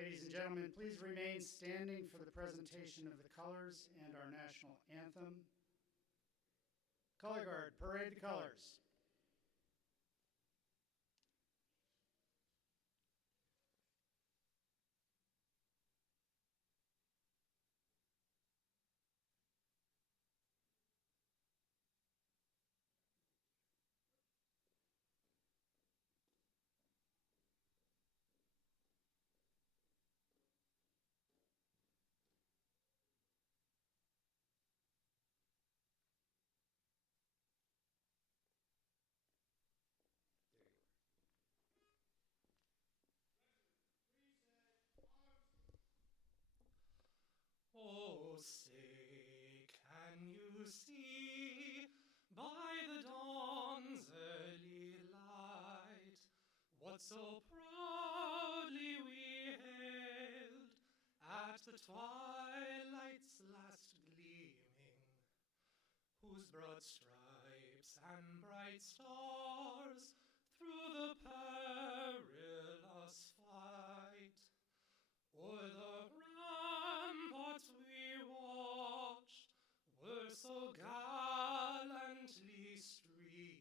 Ladies and gentlemen, please remain standing for the presentation of the colors and our national anthem. Color Guard, parade the colors. Oh, say, can you see by the dawn's early light what so proudly we hailed at the twilight's last gleaming, whose broad stripes and bright stars through the perilous fight o'er the ramparts we watched were so gallantly streaming,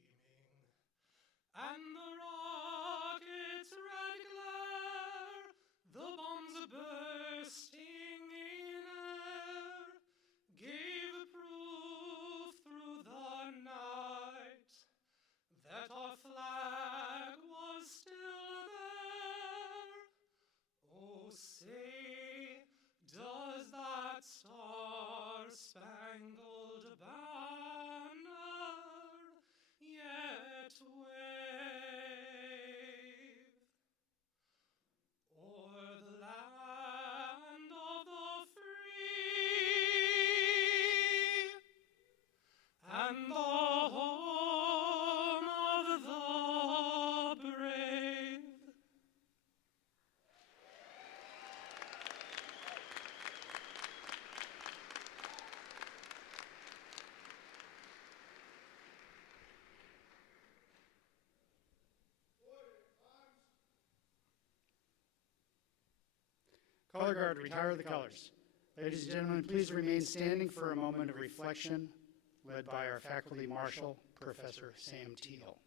and the rockets' red glare, the bombs bursting in air, gave proof through the night that our flag was still there. Oh, say, does that star-spangled banner yet wave o'er the land of the free and the home of the brave? Color Guard, retire the colors. Ladies and gentlemen, please remain standing for a moment of reflection, led by our faculty marshal, Professor Sam Teal.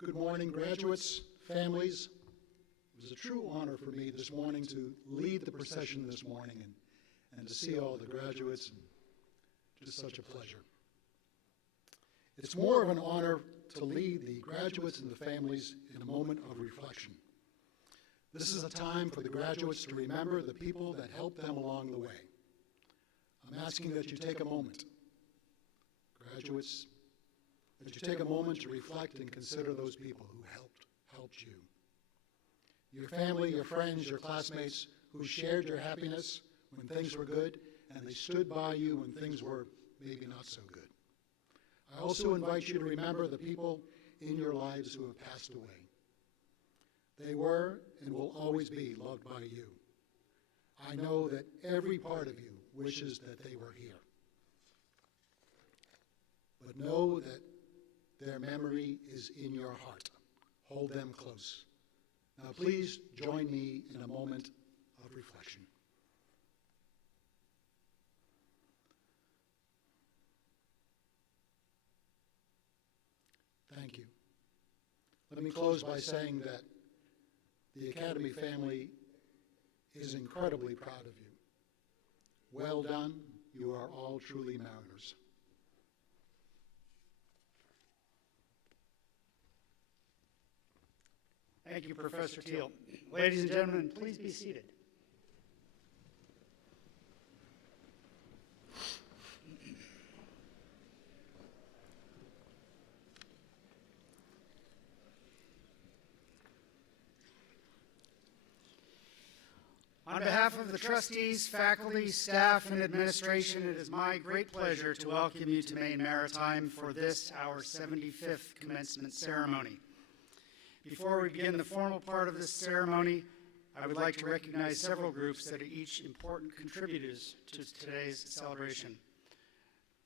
Good morning, graduates, families. It was a true honor for me this morning to lead the procession this morning and to see all the graduates. Just such a pleasure. It's more of an honor to lead the graduates and the families in a moment of reflection. This is a time for the graduates to remember the people that helped them along the way. I'm asking that you take a moment, graduates, that you take a moment to reflect and consider those people who helped you. Your family, your friends, your classmates who shared your happiness when things were good, and they stood by you when things were maybe not so good. I also invite you to remember the people in your lives who have passed away. They were and will always be loved by you. I know that every part of you wishes that they were here. But know that their memory is in your heart. Hold them close. Now please join me in a moment of reflection. Thank you. Let me close by saying that the Academy family is incredibly proud of you. Well done. You are all truly mariners. Thank you, Professor Teal. Ladies and gentlemen, please be seated. On behalf of the trustees, faculty, staff, and administration, it is my great pleasure to welcome you to Maine Maritime for this, our 75th commencement ceremony. Before we begin the formal part of this ceremony, I would like to recognize several groups that are each important contributors to today's celebration.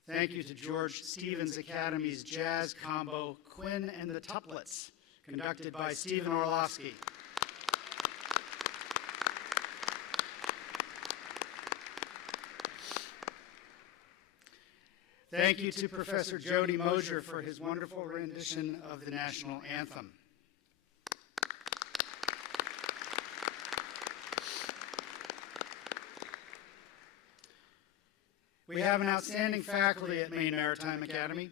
Thank you to George Stevens Academy's Jazz Combo, Quinn and the Tuplets, conducted by Stephen Orlovsky. Thank you to Professor Jody Mosier for his wonderful rendition of the national anthem. We have an outstanding faculty at Maine Maritime Academy.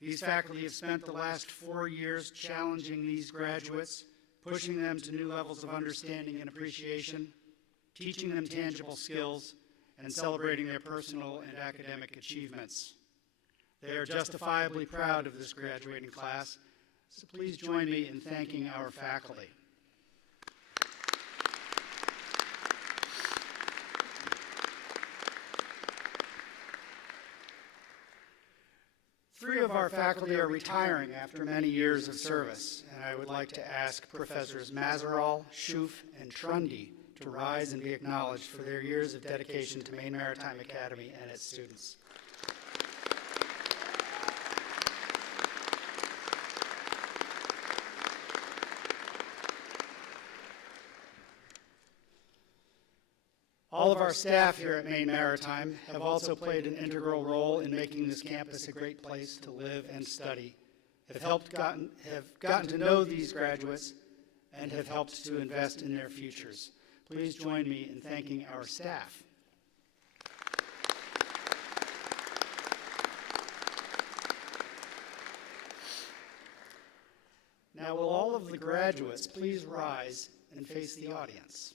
These faculty have spent the last 4 years challenging these graduates, pushing them to new levels of understanding and appreciation, teaching them tangible skills, and celebrating their personal and academic achievements. They are justifiably proud of this graduating class, so please join me in thanking our faculty. Three of our faculty are retiring after many years of service, and I would like to ask Professors Mazeral, Schoof, and Trundy to rise and be acknowledged for their years of dedication to Maine Maritime Academy and its students. All of our staff here at Maine Maritime have also played an integral role in making this campus a great place to live and study, have gotten to know these graduates, and have helped to invest in their futures. Please join me in thanking our staff. Now, will all of the graduates please rise and face the audience?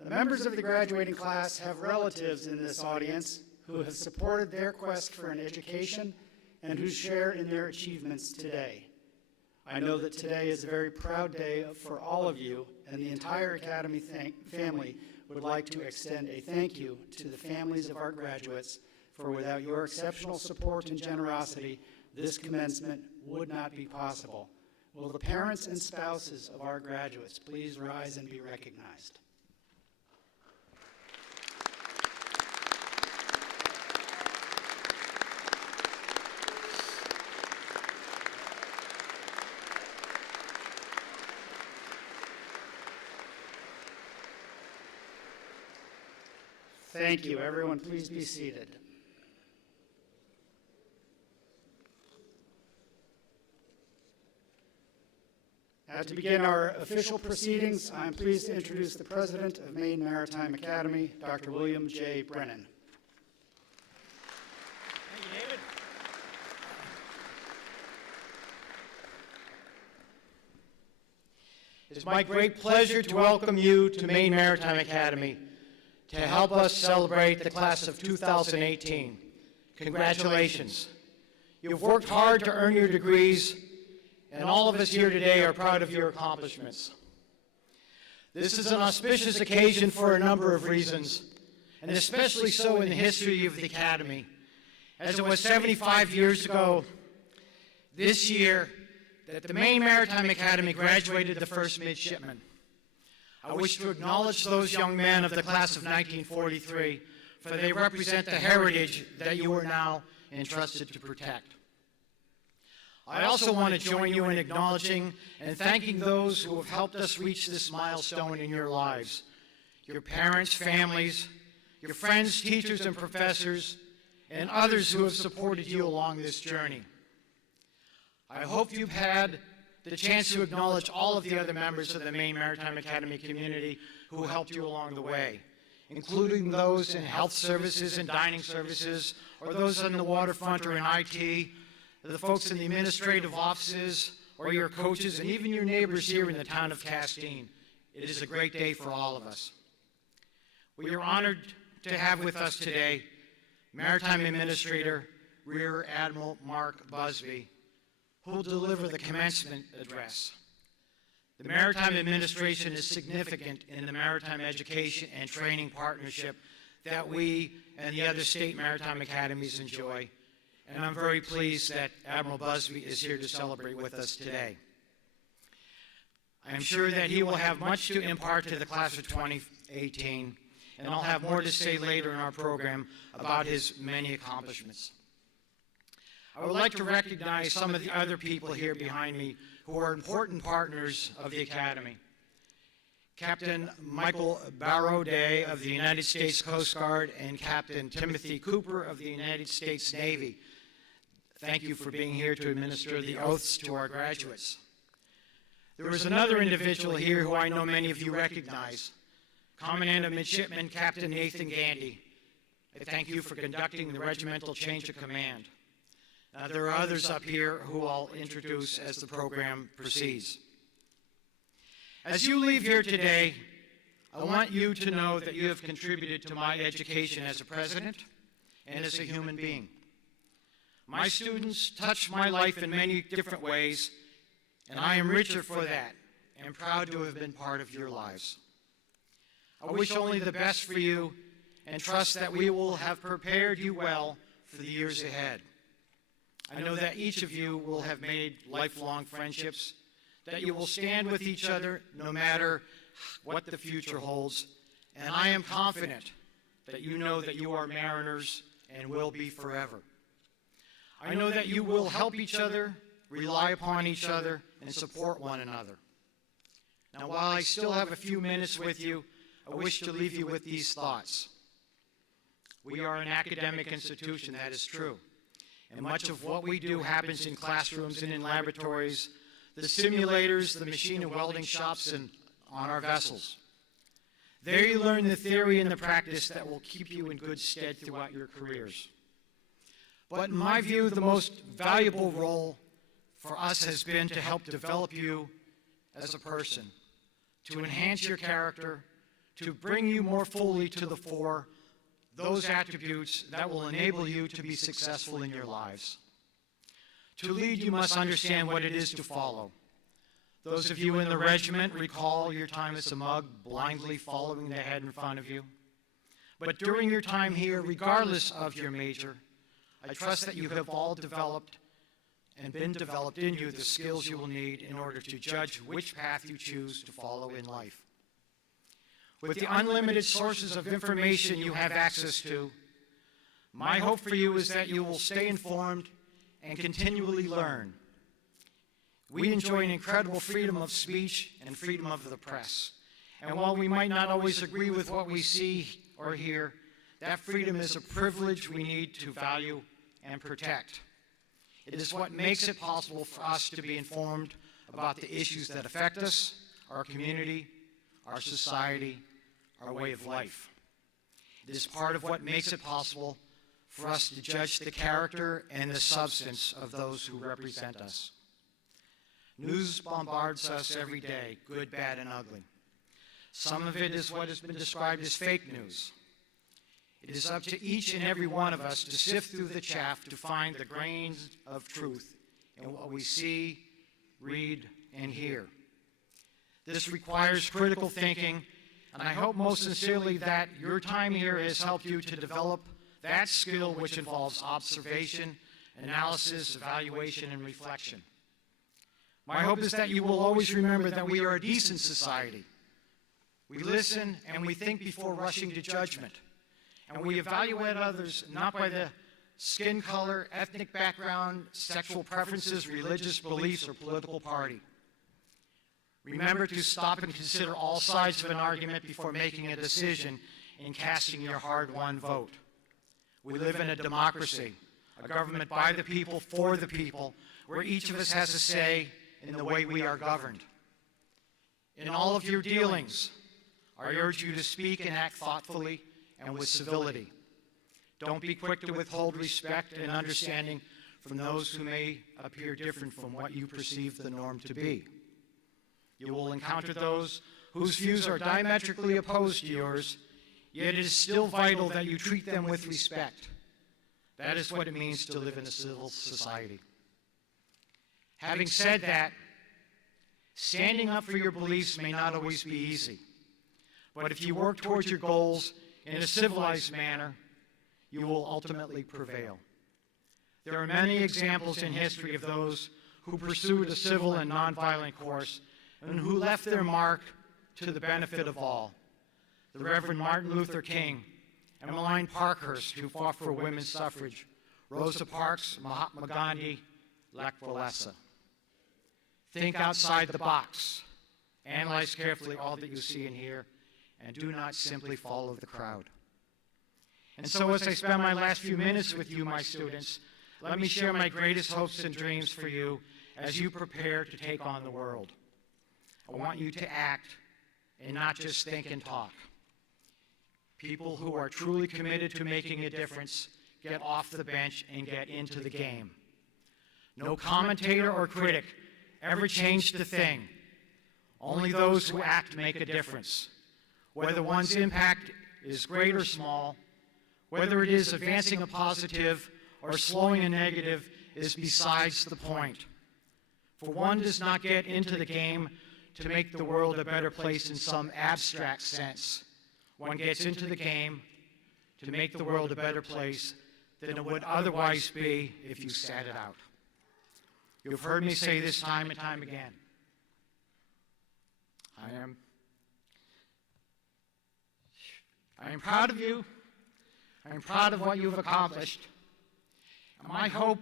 The members of the graduating class have relatives in this audience who have supported their quest for an education and who share in their achievements today. I know that today is a very proud day for all of you, and the entire Academy family would like to extend a thank you to the families of our graduates, for without your exceptional support and generosity, this commencement would not be possible. Will the parents and spouses of our graduates please rise and be recognized? Thank you. Everyone, please be seated. Now, to begin our official proceedings, I am pleased to introduce the President of Maine Maritime Academy, Dr. William J. Brennan. Thank you, David. It is my great pleasure to welcome you to Maine Maritime Academy to help us celebrate the class of 2018. Congratulations. You've worked hard to earn your degrees, and all of us here today are proud of your accomplishments. This is an auspicious occasion for a number of reasons, and especially so in the history of the Academy, as it was 75 years ago this year that the Maine Maritime Academy graduated the first midshipman. I wish to acknowledge those young men of the class of 1943, for they represent the heritage that you are now entrusted to protect. I also want to join you in acknowledging and thanking those who have helped us reach this milestone in your lives, your parents, families, your friends, teachers, and professors, and others who have supported you along this journey. I hope you've had the chance to acknowledge all of the other members of the Maine Maritime Academy community who helped you along the way, including those in health services and dining services, or those on the waterfront or in IT, the folks in the administrative offices, or your coaches, and even your neighbors here in the town of Castine. It is a great day for all of us. We are honored to have with us today Maritime Administrator Rear Admiral Mark Busby, who will deliver the commencement address. The Maritime Administration is significant in the maritime education and training partnership that we and the other state maritime academies enjoy, and I'm very pleased that Admiral Busby is here to celebrate with us today. I am sure that he will have much to impart to the class of 2018, and I'll have more to say later in our program about his many accomplishments. I would like to recognize some of the other people here behind me who are important partners of the Academy. Captain Michael Barrow-Day of the United States Coast Guard and Captain Timothy Cooper of the United States Navy. Thank you for being here to administer the oaths to our graduates. There is another individual here who I know many of you recognize, Commandant of Midshipmen Captain Nathan Gandy. I thank you for conducting the regimental change of command. Now, there are others up here who I'll introduce as the program proceeds. As you leave here today, I want you to know that you have contributed to my education as a president and as a human being. My students touched my life in many different ways, and I am richer for that and proud to have been part of your lives. I wish only the best for you and trust that we will have prepared you well for the years ahead. I know that each of you will have made lifelong friendships, that you will stand with each other no matter what the future holds, and I am confident that you know that you are mariners and will be forever. I know that you will help each other, rely upon each other, and support one another. Now, while I still have a few minutes with you, I wish to leave you with these thoughts. We are an academic institution, that is true. And much of what we do happens in classrooms and in laboratories, the simulators, the machine and welding shops, and on our vessels. There you learn the theory and the practice that will keep you in good stead throughout your careers. But in my view, the most valuable role for us has been to help develop you as a person, to enhance your character, to bring you more fully to the fore those attributes that will enable you to be successful in your lives. To lead, you must understand what it is to follow. Those of you in the regiment recall your time as a mug, blindly following the head in front of you. But during your time here, regardless of your major, I trust that you have all developed and been developed in you the skills you will need in order to judge which path you choose to follow in life. With the unlimited sources of information you have access to, my hope for you is that you will stay informed and continually learn. We enjoy an incredible freedom of speech and freedom of the press. And while we might not always agree with what we see or hear, that freedom is a privilege we need to value and protect. It is what makes it possible for us to be informed about the issues that affect us, our community, our society, our way of life. It is part of what makes it possible for us to judge the character and the substance of those who represent us. News bombards us every day, good, bad, and ugly. Some of it is what has been described as fake news. It is up to each and every one of us to sift through the chaff to find the grains of truth in what we see, read, and hear. This requires critical thinking, and I hope most sincerely that your time here has helped you to develop that skill which involves observation, analysis, evaluation, and reflection. My hope is that you will always remember that we are a decent society. We listen and we think before rushing to judgment, and we evaluate others not by the skin color, ethnic background, sexual preferences, religious beliefs, or political party. Remember to stop and consider all sides of an argument before making a decision in casting your hard-won vote. We live in a democracy, a government by the people, for the people, where each of us has a say in the way we are governed. In all of your dealings, I urge you to speak and act thoughtfully and with civility. Don't be quick to withhold respect and understanding from those who may appear different from what you perceive the norm to be. You will encounter those whose views are diametrically opposed to yours, yet it is still vital that you treat them with respect. That is what it means to live in a civil society. Having said that, Standing up for your beliefs may not always be easy, but if you work towards your goals in a civilized manner, you will ultimately prevail. There are many examples in history of those who pursued a civil and nonviolent course and who left their mark to the benefit of all. The Reverend Martin Luther King, Emmeline Parkhurst, who fought for women's suffrage, Rosa Parks, Mahatma Gandhi, Lech Walesa. Think outside the box. Analyze carefully all that you see and hear, and do not simply follow the crowd. And so as I spend my last few minutes with you, my students, let me share my greatest hopes and dreams for you as you prepare to take on the world. I want you to act and not just think and talk. People who are truly committed to making a difference get off the bench and get into the game. No commentator or critic ever changed a thing. Only those who act make a difference. Whether one's impact is great or small, whether it is advancing a positive or slowing a negative is besides the point. For one does not get into the game to make the world a better place in some abstract sense. One gets into the game to make the world a better place than it would otherwise be if you sat it out. You've heard me say this time and time again. I am proud of you. I am proud of what you've accomplished. And my hope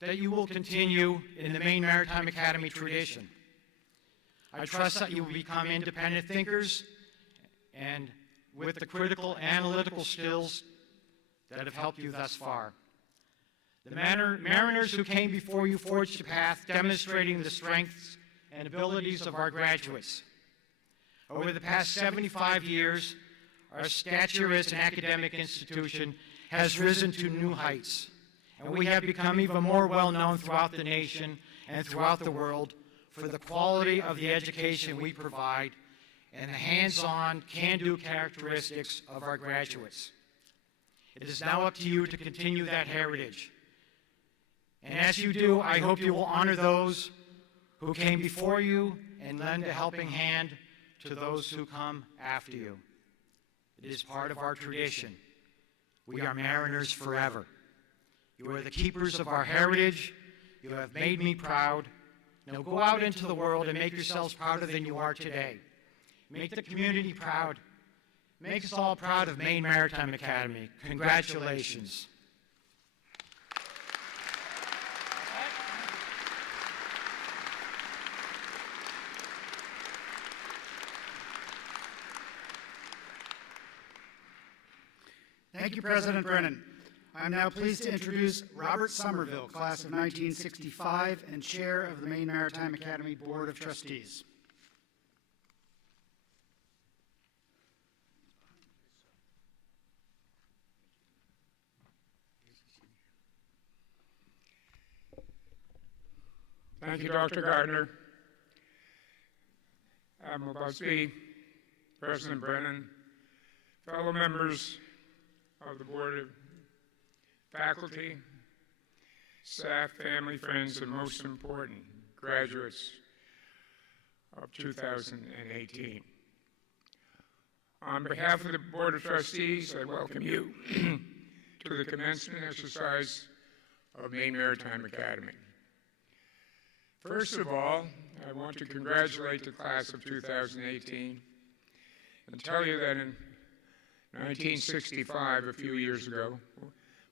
that you will continue in the Maine Maritime Academy tradition. I trust that you will become independent thinkers and with the critical analytical skills that have helped you thus far. The mariners who came before you forged a path demonstrating the strengths and abilities of our graduates. Over the past 75 years, our stature as an academic institution has risen to new heights, and we have become even more well-known throughout the nation and throughout the world for the quality of the education we provide and the hands-on, can-do characteristics of our graduates. It is now up to you to continue that heritage. And as you do, I hope you will honor those who came before you and lend a helping hand to those who come after you. It is part of our tradition. We are mariners forever. You are the keepers of our heritage. You have made me proud. Now go out into the world and make yourselves prouder than you are today. Make the community proud. Make us all proud of Maine Maritime Academy. Congratulations. Thank you, President Brennan. I am now pleased to introduce Robert Somerville, class of 1965, and chair of the Maine Maritime Academy Board of Trustees. Thank you, Dr. Gardner. Admiral Busby, President Brennan, fellow members of the Board of Faculty, staff, family, friends, and most important, graduates of 2018. On behalf of the Board of Trustees, I welcome you to the commencement exercise of Maine Maritime Academy. First of all, I want to congratulate the class of 2018 and tell you that in 1965, a few years ago,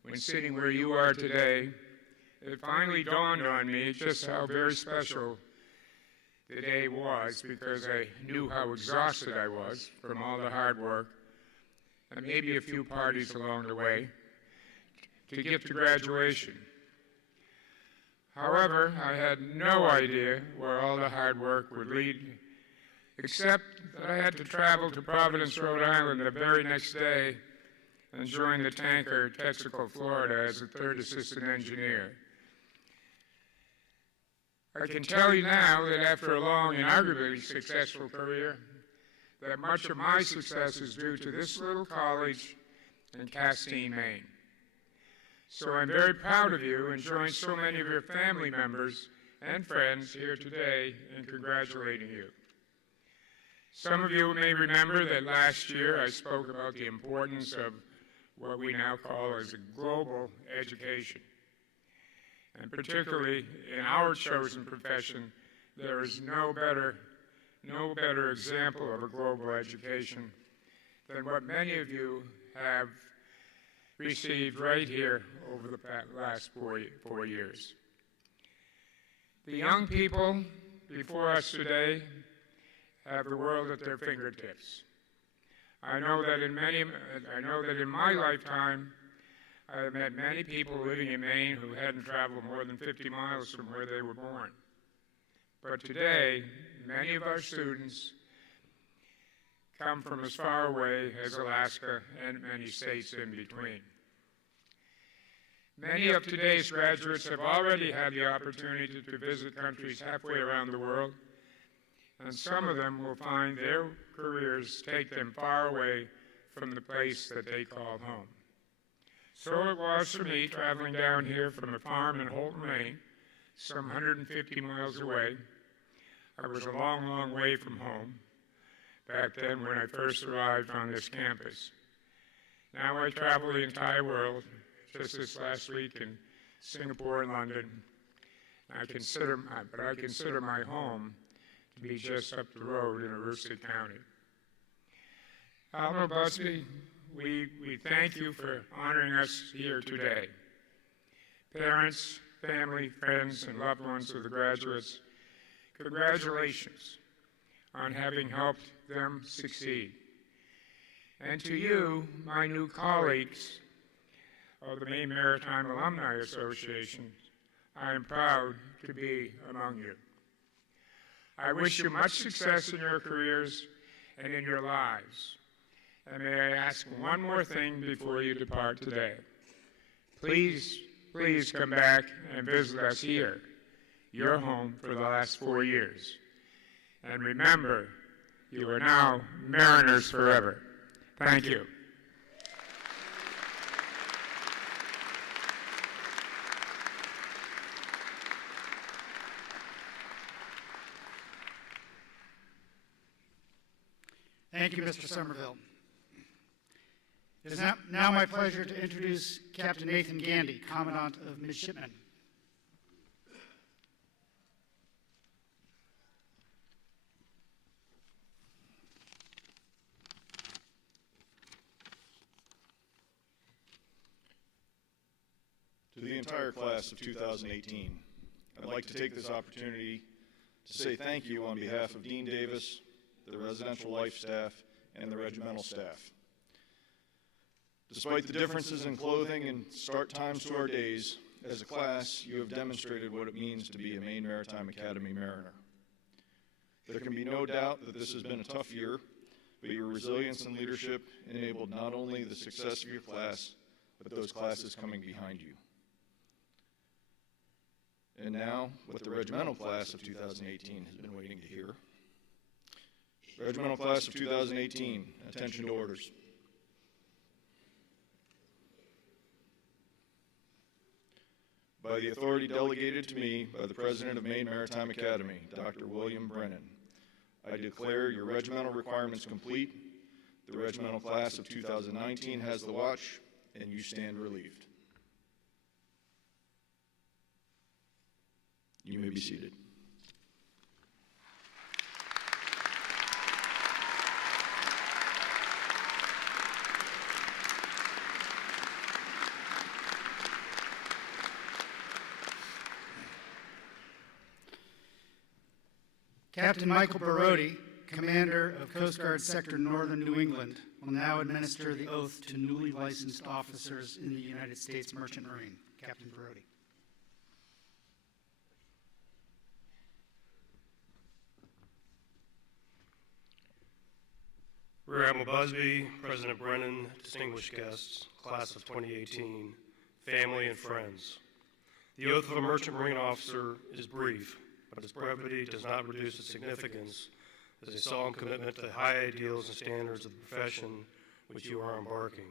when sitting where you are today, it finally dawned on me just how very special the day was, because I knew how exhausted I was from all the hard work and maybe a few parties along the way to get to graduation. However, I had no idea where all the hard work would lead, except that I had to travel to Providence, Rhode Island the very next day and join the tanker Texaco, Florida as a third assistant engineer. I can tell you now that after a long and arguably successful career, that much of my success is due to this little college in Castine, Maine. So I'm very proud of you and join so many of your family members and friends here today in congratulating you. Some of you may remember that last year I spoke about the importance of what we now call as a global education. And particularly in our chosen profession, there is no better example of a global education than what many of you have received right here over the last 4 years. The young people before us today have the world at their fingertips. I know that in my lifetime, I have met many people living in Maine who hadn't traveled more than 50 miles from where they were born. But today, many of our students come from as far away as Alaska and many states in between. Many of today's graduates have already had the opportunity to visit countries halfway around the world, and some of them will find their careers take them far away from the place that they call home. So it was for me traveling down here from a farm in Holton, Maine, some 150 miles away. I was a long, long way from home back then when I first arrived on this campus. Now I travel the entire world, just this last week in Singapore and London. I consider my home to be just up the road in Aroostook County. Alma Busby, we thank you for honoring us here today. Parents, family, friends, and loved ones of the graduates, congratulations on having helped them succeed. And to you, my new colleagues of the Maine Maritime Alumni Association, I am proud to be among you. I wish you much success in your careers and in your lives. And may I ask one more thing before you depart today. Please come back and visit us here, your home for the last 4 years. And remember, you are now Mariners forever. Thank you. Thank you, Mr. Somerville. It is now my pleasure to introduce Captain Nathan Gandy, Commandant of Midshipmen. To the entire class of 2018, I'd like to take this opportunity to say thank you on behalf of Dean Davis, the residential life staff, and the regimental staff. Despite the differences in clothing and start times to our days, as a class, you have demonstrated what it means to be a Maine Maritime Academy Mariner. There can be no doubt that this has been a tough year, but your resilience and leadership enabled not only the success of your class, but those classes coming behind you. And now, what the regimental class of 2018 has been waiting to hear. Regimental class of 2018, attention to orders. By the authority delegated to me by the President of Maine Maritime Academy, Dr. William Brennan, I declare your regimental requirements complete. The regimental class of 2019 has the watch, and you stand relieved. You may be seated. Captain Michael Barodi, Commander of Coast Guard Sector Northern New England, will now administer the oath to newly licensed officers in the United States Merchant Marine. Captain Barodi. Rear Admiral Busby, President Brennan, distinguished guests, class of 2018, family and friends. The oath of a merchant marine officer is brief, but its brevity does not reduce its significance as a solemn commitment to the high ideals and standards of the profession which you are embarking.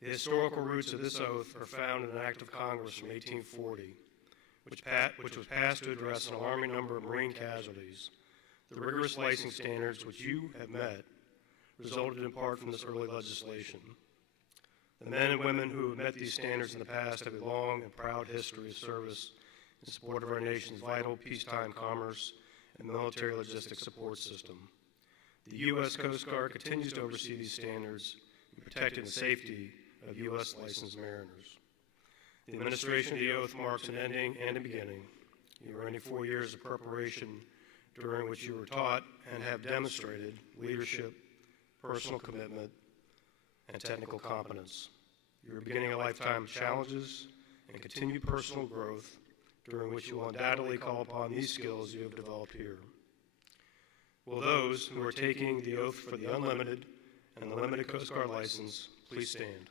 The historical roots of this oath are found in an act of Congress from 1840, which was passed to address an alarming number of Marine casualties. The rigorous licensing standards which you have met resulted in part from this early legislation. The men and women who have met these standards in the past have a long and proud history of service in support of our nation's vital peacetime commerce and military logistics support system. The U.S. Coast Guard continues to oversee these standards in protecting the safety of U.S. licensed mariners. The administration of the oath marks an ending and a beginning. You are ending 4 years of preparation during which you were taught and have demonstrated leadership, personal commitment, and technical competence. You are beginning a lifetime of challenges and continued personal growth during which you will undoubtedly call upon these skills you have developed here. Will those who are taking the oath for the unlimited and the limited Coast Guard license please stand?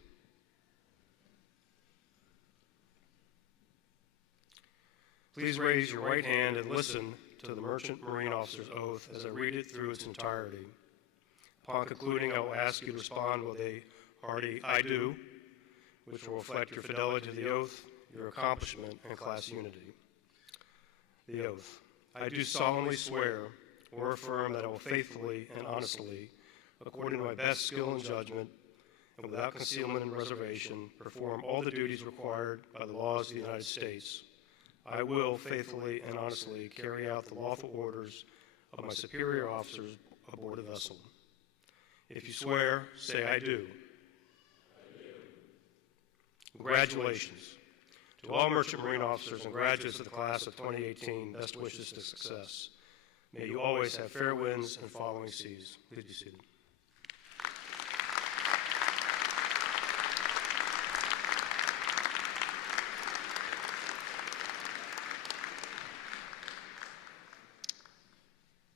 Please raise your right hand and listen to the Merchant Marine Officer's oath as I read it through its entirety. Upon concluding, I will ask you to respond with a hearty "I do," which will reflect your fidelity to the oath, your accomplishment, and class unity. The oath. I do solemnly swear or affirm that I will faithfully and honestly, according to my best skill and judgment, and without concealment and reservation, perform all the duties required by the laws of the United States. I will faithfully and honestly carry out the lawful orders of my superior officers aboard the vessel. If you swear, say "I do." I do. Congratulations. To all Merchant Marine officers and graduates of the class of 2018, best wishes to success. May you always have fair winds and following seas. Please be seated.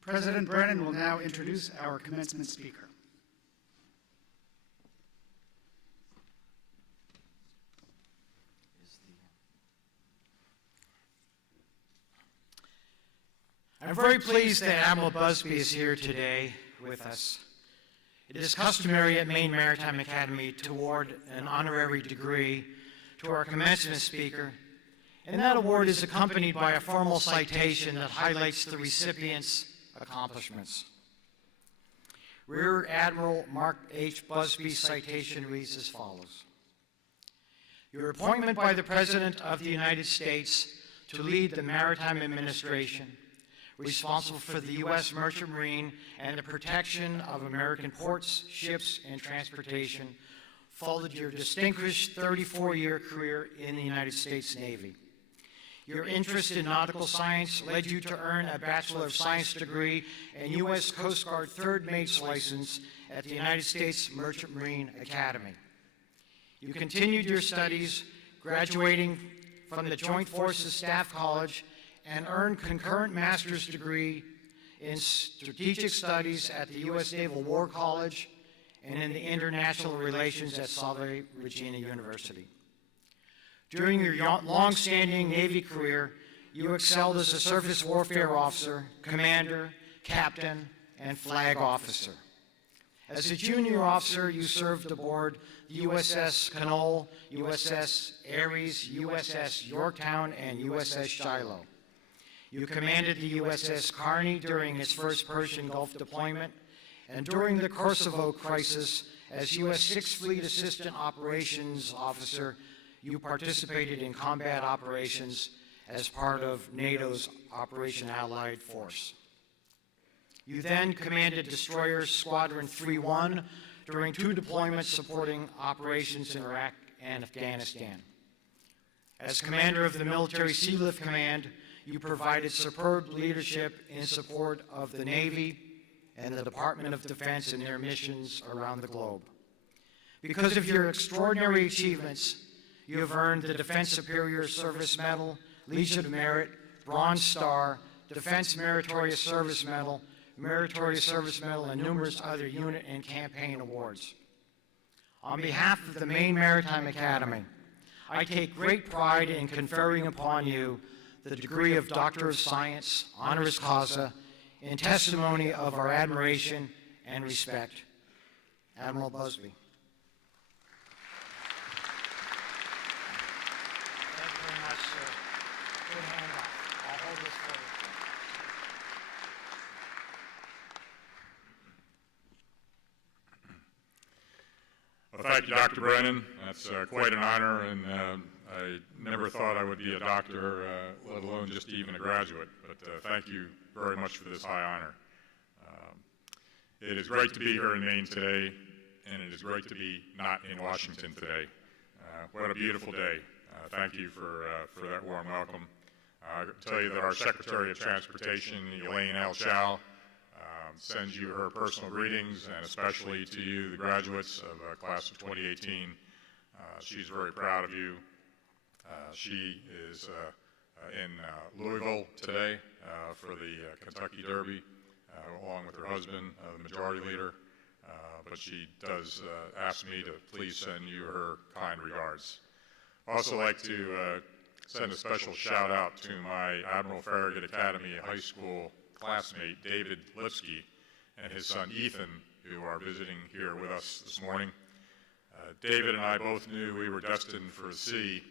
President Brennan will now introduce our commencement speaker. I'm very pleased that Admiral Busby is here today with us. It is customary at Maine Maritime Academy to award an honorary degree to our commencement speaker, and that award is accompanied by a formal citation that highlights the recipient's accomplishments. Rear Admiral Mark H. Busby's citation reads as follows. Your appointment by the President of the United States to lead the Maritime Administration, responsible for the U.S. Merchant Marine and the protection of American ports, ships, and transportation, followed your distinguished 34-year career in the United States Navy. Your interest in nautical science led you to earn a Bachelor of Science degree and U.S. Coast Guard third mate's license at the United States Merchant Marine Academy. You continued your studies, graduating from the Joint Forces Staff College, and earned concurrent master's degree in strategic studies at the U.S. Naval War College and in the international relations at Salve Regina University. During your long-standing Navy career, you excelled as a surface warfare officer, commander, captain, and flag officer. As a junior officer, you served aboard the USS Canoll, USS Ares, USS Yorktown, and USS Shiloh. You commanded the USS Carney during its first Persian Gulf deployment, and during the Kosovo crisis, as U.S. Sixth Fleet Assistant Operations Officer, you participated in combat operations as part of NATO's Operation Allied Force. You then commanded Destroyer Squadron 3-1 during 2 deployments supporting operations in Iraq and Afghanistan. As commander of the Military Sealift Command, you provided superb leadership in support of the Navy and the Department of Defense in their missions around the globe. Because of your extraordinary achievements, you have earned the Defense Superior Service Medal, Legion of Merit, Bronze Star, Defense Meritorious Service Medal, and numerous other unit and campaign awards. On behalf of the Maine Maritime Academy, I take great pride in conferring upon you the degree of Doctor of Science, honoris causa, in testimony of our admiration and respect. Admiral Busby. Thank you very much, sir. Good handoff. I'll hold this for you. Well, thank you, Dr. Brennan. That's quite an honor, and I never thought I would be a doctor, let alone just even a graduate. But thank you very much for this high honor. It is great to be here in Maine today, and it is great to be not in Washington today. What a beautiful day. Thank you for that warm welcome. I can tell you that our Secretary of Transportation, Elaine L. Chow, sends you her personal greetings, and especially to you, the graduates of class of 2018. She's very proud of you. She is in Louisville today for the Kentucky Derby, along with her husband, the majority leader. But she does ask me to please send you her kind regards. Also like to send a special shout out to my Admiral Farragut Academy High School classmate, David Lipsky, and his son, Ethan, who are visiting here with us this morning. David and I both knew we were destined for the sea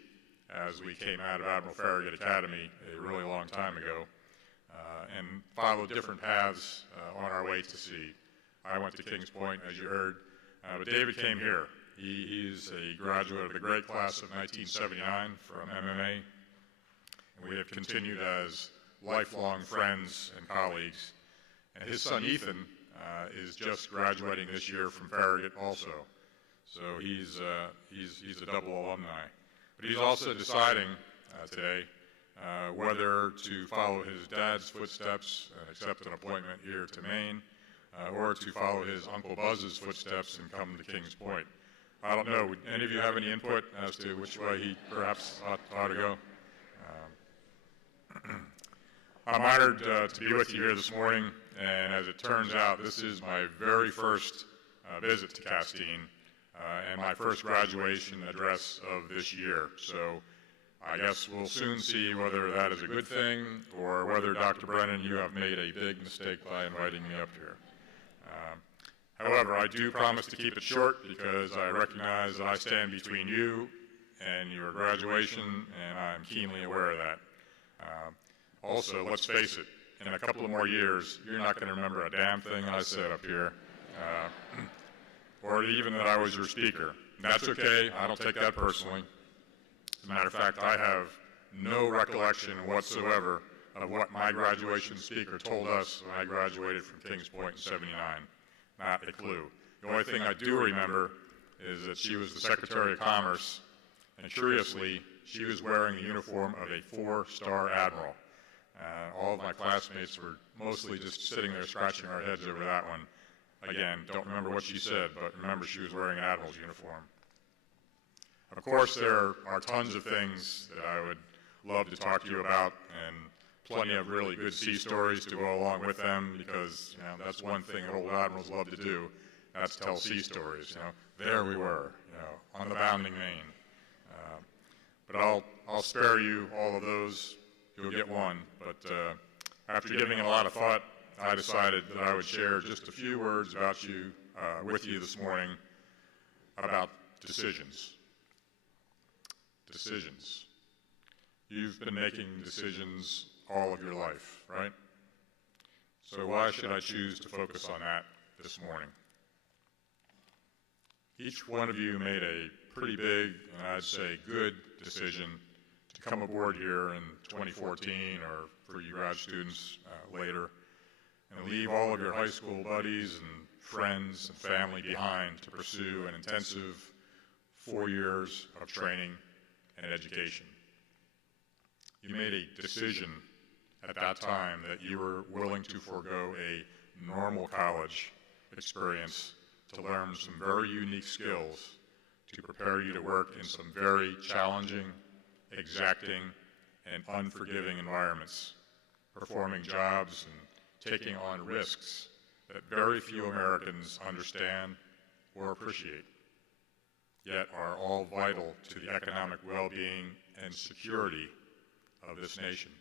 as we came out of Admiral Farragut Academy a really long time ago, and followed different paths on our way to sea. I went to Kings Point, as you heard, but David came here. He's a graduate of the great class of 1979 from MMA, and we have continued as lifelong friends and colleagues. And his son Ethan is just graduating this year from Farragut also, so he's a double alumni. But he's also deciding today whether to follow his dad's footsteps and accept an appointment here to Maine, or to follow his Uncle Buzz's footsteps and come to Kings Point. I don't know, would any of you have any input as to which way he perhaps ought to go? I'm honored to be with you here this morning, and as it turns out, this is my very first visit to Castine and my first graduation address of this year. So I guess we'll soon see whether that is a good thing or whether, Dr. Brennan, you have made a big mistake by inviting me up here. However, I do promise to keep it short because I recognize that I stand between you and your graduation, and I'm keenly aware of that. Also, let's face it, in a couple of more years, you're not going to remember a damn thing I said up here, or even that I was your speaker. And that's okay. I don't take that personally. As a matter of fact, I have no recollection whatsoever of what my graduation speaker told us when I graduated from Kings Point in '79. Not a clue. The only thing I do remember is that she was the Secretary of Commerce, and curiously, she was wearing the uniform of a 4-star admiral. All of my classmates were mostly just sitting there scratching our heads over that one. Again, don't remember what she said, but remember she was wearing an admiral's uniform. Of course, there are tons of things that I would love to talk to you about, and plenty of really good sea stories to go along with them, because that's one thing old admirals love to do. That's tell sea stories. There we were, on the bounding Maine. But I'll spare you all of those. You'll get one. But after giving it a lot of thought, I decided that I would share just a few words about you with you this morning about decisions. Decisions. You've been making decisions all of your life, right? So why should I choose to focus on that this morning? Each one of you made a pretty big, and I'd say good, decision to come aboard here in 2014, or for you grad students later, and leave all of your high school buddies and friends and family behind to pursue an intensive 4 years of training and education. You made a decision at that time that you were willing to forego a normal college experience to learn some very unique skills to prepare you to work in some very challenging, exacting, and unforgiving environments, performing jobs and taking on risks that very few Americans understand or appreciate, yet are all vital to the economic well-being and security of this nation.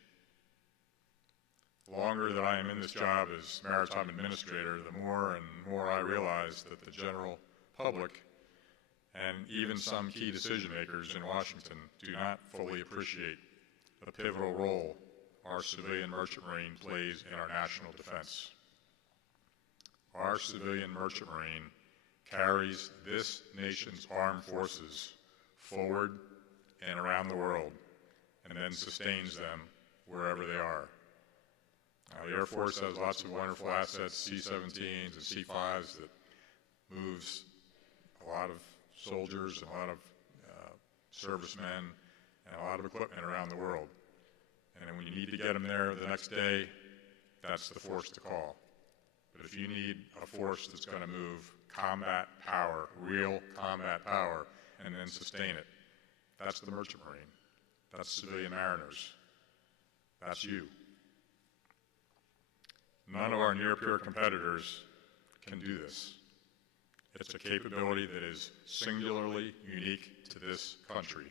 The longer that I am in this job as Maritime Administrator, the more and more I realize that the general public and even some key decision makers in Washington do not fully appreciate the pivotal role our civilian merchant marine plays in our national defense. Our civilian merchant marine carries this nation's armed forces forward and around the world, and then sustains them wherever they are. Now, the Air Force has lots of wonderful assets, C-17s and C-5s, that moves a lot of soldiers and a lot of servicemen and a lot of equipment around the world. And when you need to get them there the next day, that's the force to call. But if you need a force that's going to move combat power, real combat power, and then sustain it, that's the Merchant Marine. That's civilian mariners. That's you. None of our near-peer competitors can do this. It's a capability that is singularly unique to this country.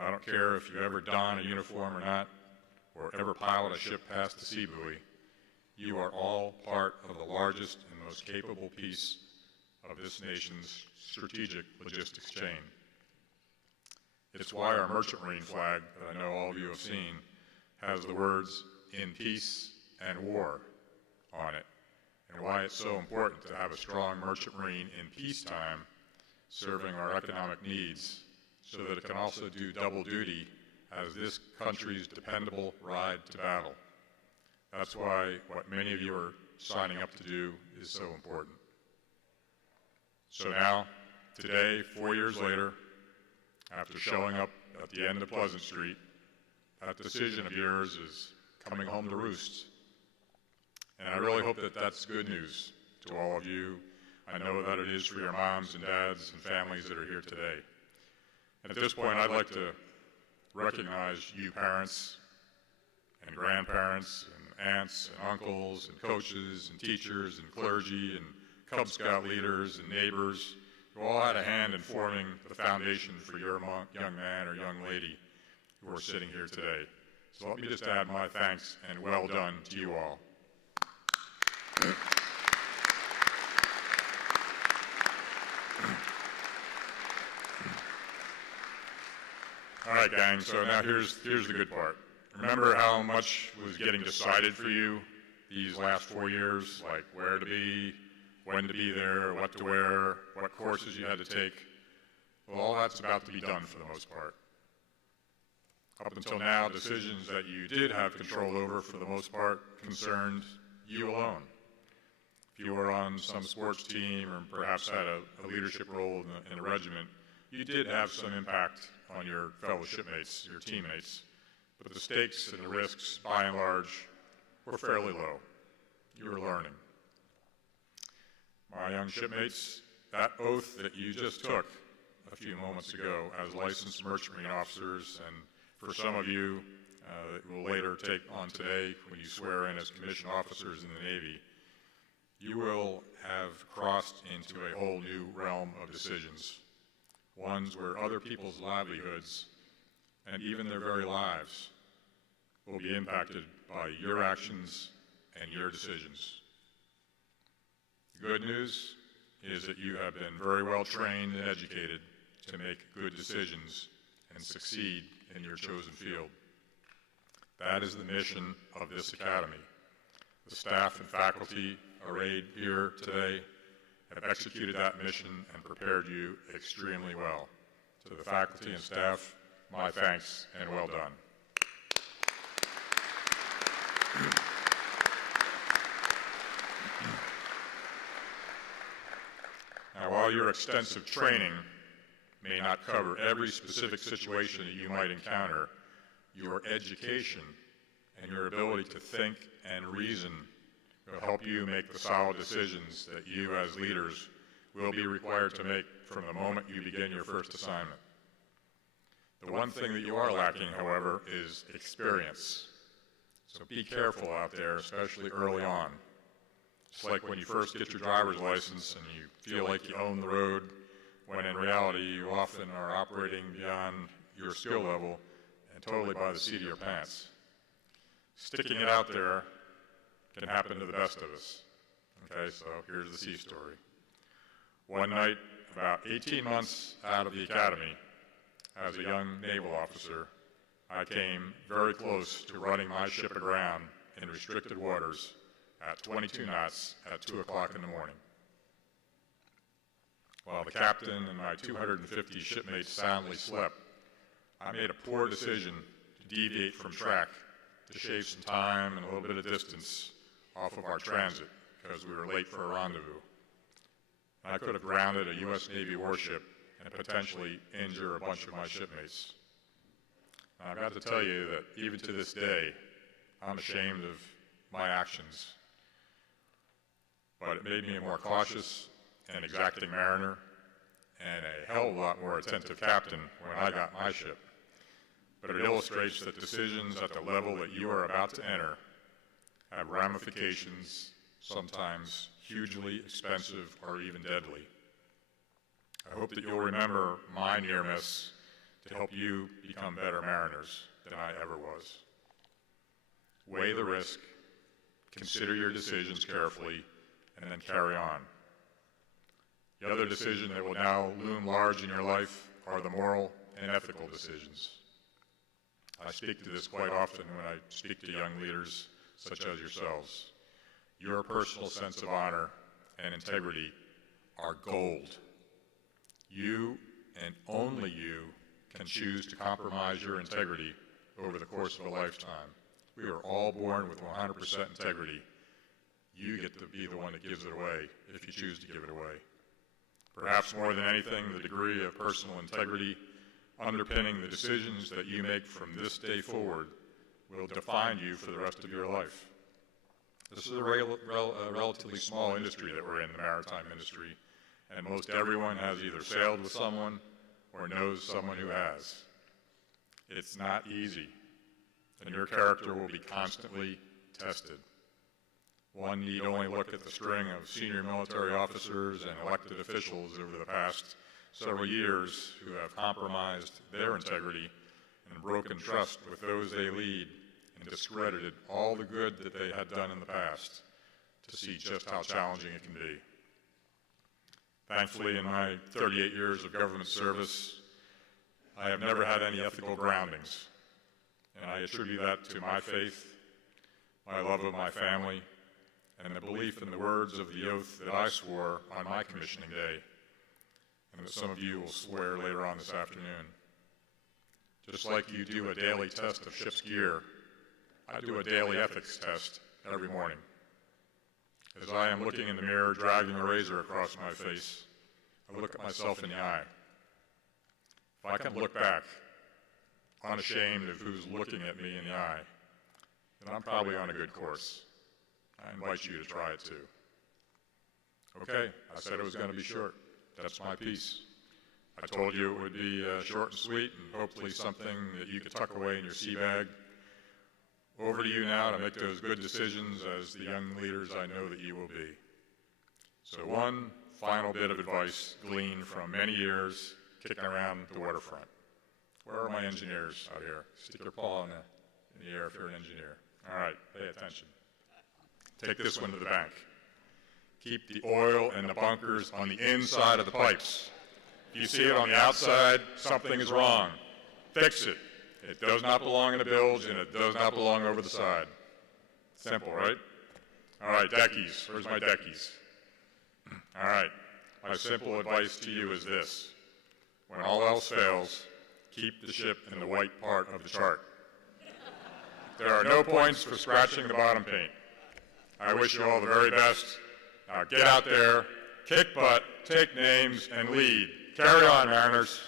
I don't care if you ever don a uniform or not, or ever pilot a ship past the sea buoy, you are all part of the largest and most capable piece of this nation's strategic logistics chain. It's why our Merchant Marine flag, that I know all of you have seen, has the words "in peace and war" on it, and why it's so important to have a strong Merchant Marine in peacetime serving our economic needs, so that it can also do double duty as this country's dependable ride to battle. That's why what many of you are signing up to do is so important. So now, today, 4 years later, after showing up at the end of Pleasant Street, that decision of yours is coming home to roost. And I really hope that that's good news to all of you. I know that it is for your moms and dads and families that are here today. And at this point, I'd like to recognize you parents and grandparents and aunts and uncles and coaches and teachers and clergy and Cub Scout leaders and neighbors who all had a hand in forming the foundation for your young man or young lady who are sitting here today. So let me just add my thanks and well done to you all. All right, gang, so now here's the good part. Remember how much was getting decided for you these last 4 years, like where to be, when to be there, what to wear, what courses you had to take? Well, all that's about to be done for the most part. Up until now, decisions that you did have control over for the most part concerned you alone. If you were on some sports team or perhaps had a leadership role in the regiment, you did have some impact on your fellow shipmates, your teammates, but the stakes and the risks, by and large, were fairly low. You were learning. My young shipmates, that oath that you just took a few moments ago as licensed merchant marine officers, and for some of you that will later take on today when you swear in as commissioned officers in the Navy, you will have crossed into a whole new realm of decisions, ones where other people's livelihoods and even their very lives will be impacted by your actions and your decisions. The good news is that you have been very well trained and educated to make good decisions and succeed in your chosen field. That is the mission of this academy. The staff and faculty arrayed here today have executed that mission and prepared you extremely well. To the faculty and staff, my thanks and well done. Now, while your extensive training may not cover every specific situation that you might encounter, your education and your ability to think and reason will help you make the solid decisions that you as leaders will be required to make from the moment you begin your first assignment. The one thing that you are lacking, however, is experience. So be careful out there, especially early on. It's like when you first get your driver's license and you feel like you own the road, when in reality you often are operating beyond your skill level and totally by the seat of your pants. Sticking it out there can happen to the best of us. Okay, so here's the sea story. One night, about 18 months out of the academy, as a young naval officer, I came very close to running my ship aground in restricted waters at 22 knots at 2 o'clock in the morning. While the captain and my 250 shipmates soundly slept, I made a poor decision to deviate from track to shave some time and a little bit of distance off of our transit because we were late for a rendezvous. I could have grounded a U.S. Navy warship and potentially injure a bunch of my shipmates. I've got to tell you that even to this day, I'm ashamed of my actions. But it made me a more cautious and exacting mariner and a hell of a lot more attentive captain when I got my ship. But it illustrates that decisions at the level that you are about to enter have ramifications, sometimes hugely expensive or even deadly. I hope that you'll remember my near miss to help you become better mariners than I ever was. Weigh the risk, consider your decisions carefully, and then carry on. The other decision that will now loom large in your life are the moral and ethical decisions. I speak to this quite often when I speak to young leaders such as yourselves. Your personal sense of honor and integrity are gold. You and only you can choose to compromise your integrity over the course of a lifetime. We are all born with 100% integrity. You get to be the one that gives it away if you choose to give it away. Perhaps more than anything, the degree of personal integrity underpinning the decisions that you make from this day forward will define you for the rest of your life. This is a relatively small industry that we're in, the maritime industry, and most everyone has either sailed with someone or knows someone who has. It's not easy, and your character will be constantly tested. One need only look at the string of senior military officers and elected officials over the past several years who have compromised their integrity and broken trust with those they lead and discredited all the good that they had done in the past to see just how challenging it can be. Thankfully, in my 38 years of government service, I have never had any ethical groundings, and I attribute that to my faith, my love of my family, and the belief in the words of the oath that I swore on my commissioning day, and that some of you will swear later on this afternoon. Just like you do a daily test of ship's gear, I do a daily ethics test every morning. As I am looking in the mirror, dragging a razor across my face, I look at myself in the eye. If I can look back, unashamed of who's looking at me in the eye, then I'm probably on a good course. I invite you to try it too. Okay, I said it was going to be short. That's my piece. I told you it would be short and sweet, and hopefully something that you could tuck away in your sea bag. Over to you now to make those good decisions as the young leaders I know that you will be. So one final bit of advice gleaned from many years kicking around the waterfront. Where are my engineers out here? Stick your paw in the air if you're an engineer. All right, pay attention. Take this one to the bank. Keep the oil and the bunkers on the inside of the pipes. If you see it on the outside, something is wrong. Fix it. It does not belong in the bilge, and it does not belong over the side. Simple, right? All right, deckies. Where's my deckies? All right. My simple advice to you is this. When all else fails, keep the ship in the white part of the chart. There are no points for scratching the bottom paint. I wish you all the very best. Now get out there, kick butt, take names, and lead. Carry on, mariners.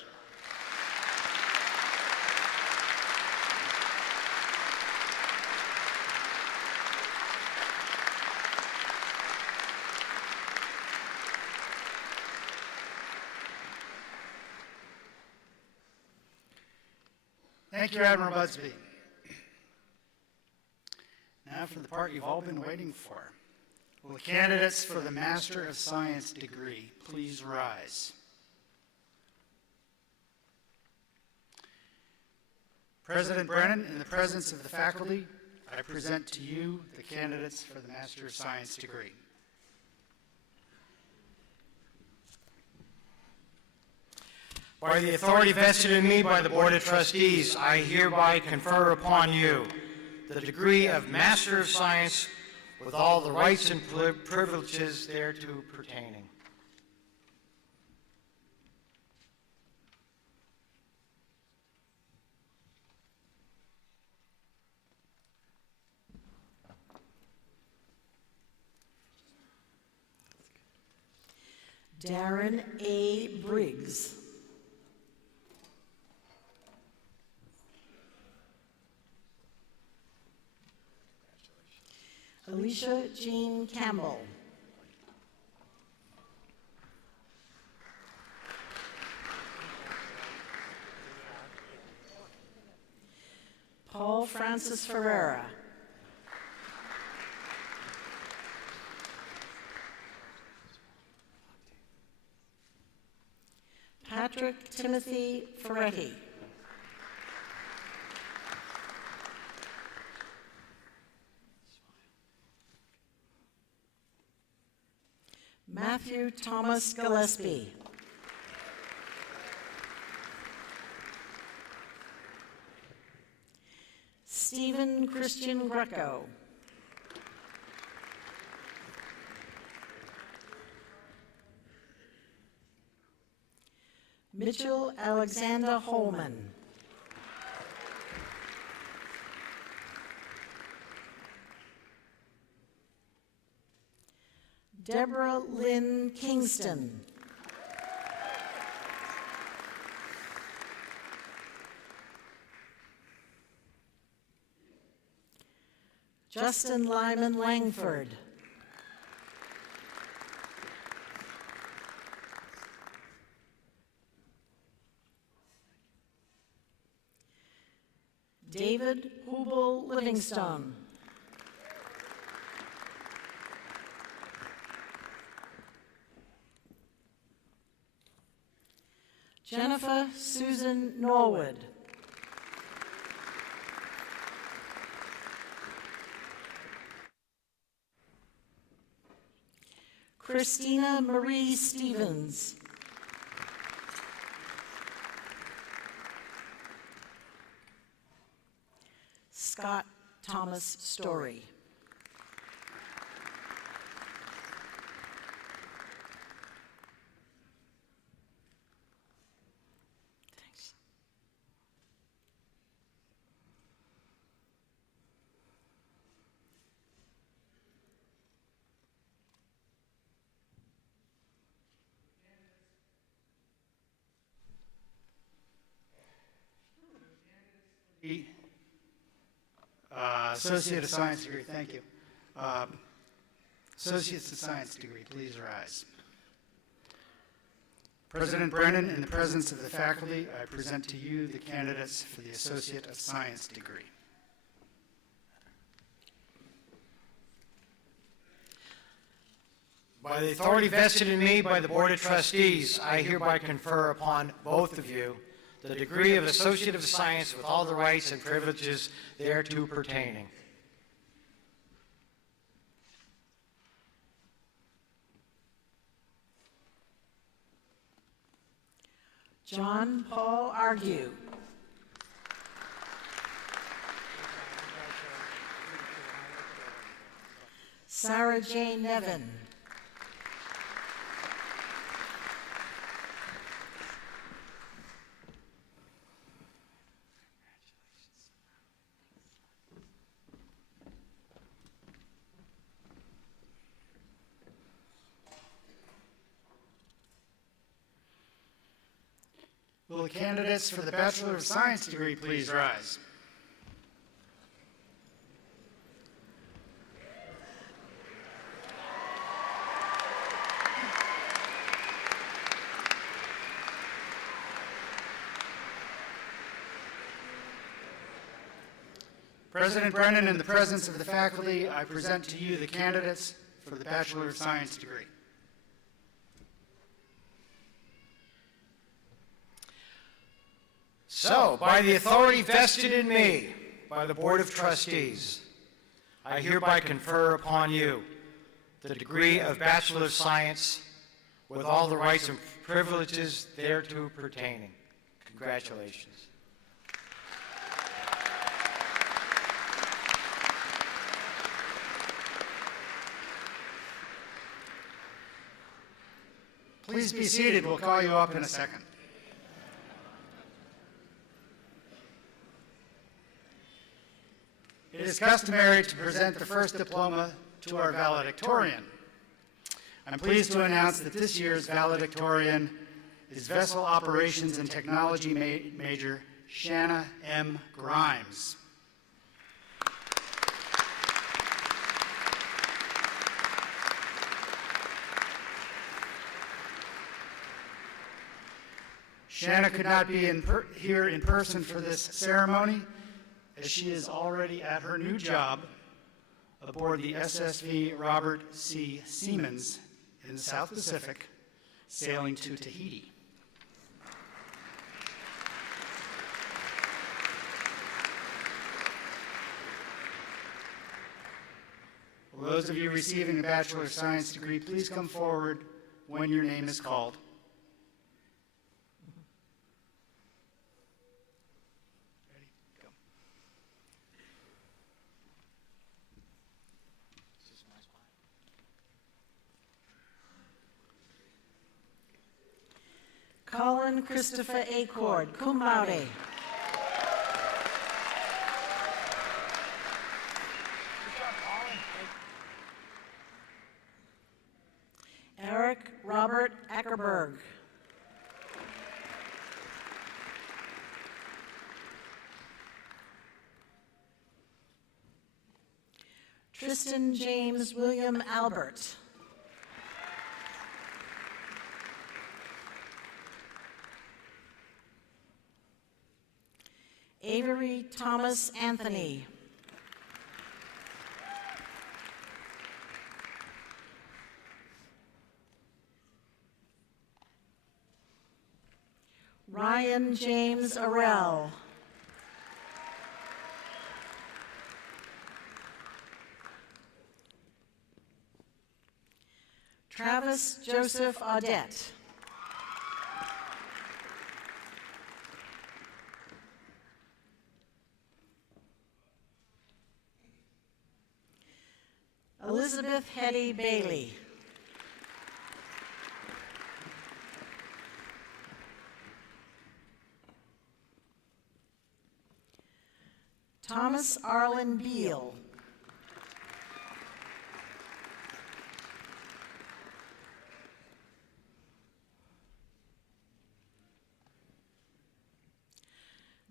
Thank you, Admiral Busby. Now for the part you've all been waiting for. Will the candidates for the Master of Science degree please rise? President Brennan, in the presence of the faculty, I present to you the candidates for the Master of Science degree. By the authority vested in me by the Board of Trustees, I hereby confer upon you the degree of Master of Science with all the rights and privileges thereto pertaining. Darren A. Briggs. Alicia Jean Campbell. Paul Francis Ferreira. Patrick Timothy Ferretti. Matthew Thomas Gillespie. Stephen Christian Greco. Mitchell Alexander Holman. Deborah Lynn Kingston. Justin Lyman Langford. David Hubel Livingstone. Jennifer Susan Norwood. Christina Marie Stevens. Scott Thomas Story. Thanks. Associate of Science degree, thank you. Associates of Science degree, please rise. President Brennan, in the presence of the faculty, I present to you the candidates for the Associate of Science degree. By the authority vested in me by the Board of Trustees, I hereby confer upon both of you the degree of Associate of Science with all the rights and privileges thereto pertaining. John Paul Argue. Sarah Jane Nevin. Will the candidates for the Bachelor of Science degree please rise? President Brennan, in the presence of the faculty, I present to you the candidates for the Bachelor of Science degree. So, by the authority vested in me by the Board of Trustees, I hereby confer upon you the degree of Bachelor of Science with all the rights and privileges thereto pertaining. Congratulations. Please be seated. We'll call you up in a second. It is customary to present the first diploma to our valedictorian. I'm pleased to announce that this year's valedictorian is Vessel Operations and Technology Major Shanna M. Grimes. Shanna could not be here in person for this ceremony, as she is already at her new job aboard the SSV Robert C. Siemens in the South Pacific, sailing to Tahiti. Will those of you receiving a Bachelor of Science degree please come forward when your name is called. Colin Christopher Acord, cum laude. Eric Robert Ackerberg. Tristan James William Albert. Avery Thomas Anthony. Ryan James Arell. Travis Joseph Audette. Elizabeth Hetty Bailey. Thomas Arlen Beal.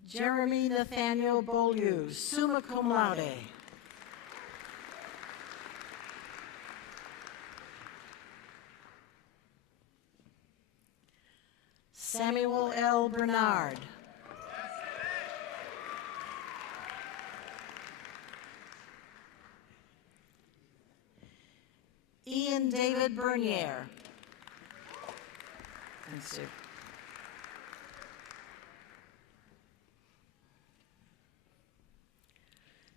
Jeremy Nathaniel Beaulieu, summa cum laude. Samuel L. Bernard. Ian David Bernier. Thanks, Sue.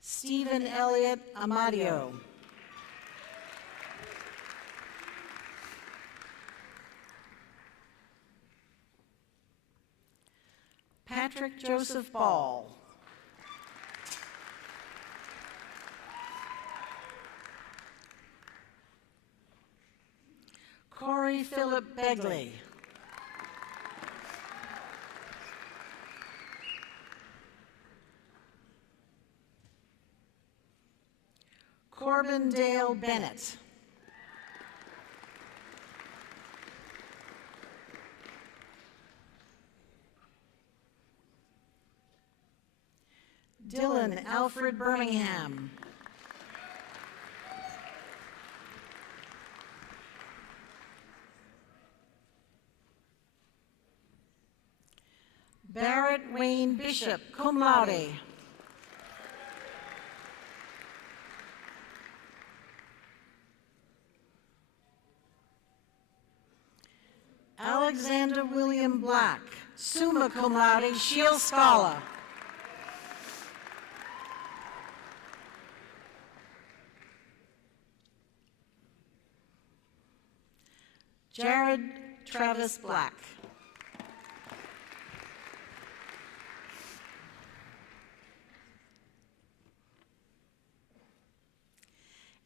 Stephen Elliott Amadio. Patrick Joseph Ball. Corey Philip Begley. Corbin Dale Bennett. Dylan Alfred Birmingham. Barrett Wayne Bishop, cum laude. Alexander William Black, summa cum laude, Shield Scholar. Jared Travis Black.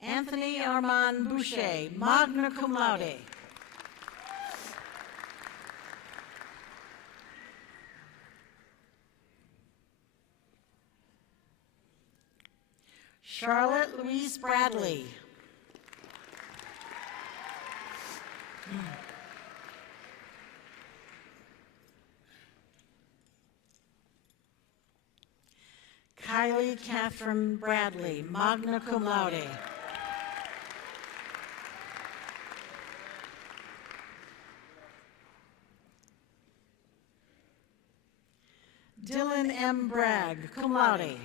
Anthony Armand Boucher, magna cum laude. Charlotte Louise Bradley. Kylie Catherine Bradley, magna cum laude. Dylan M. Bragg, cum laude.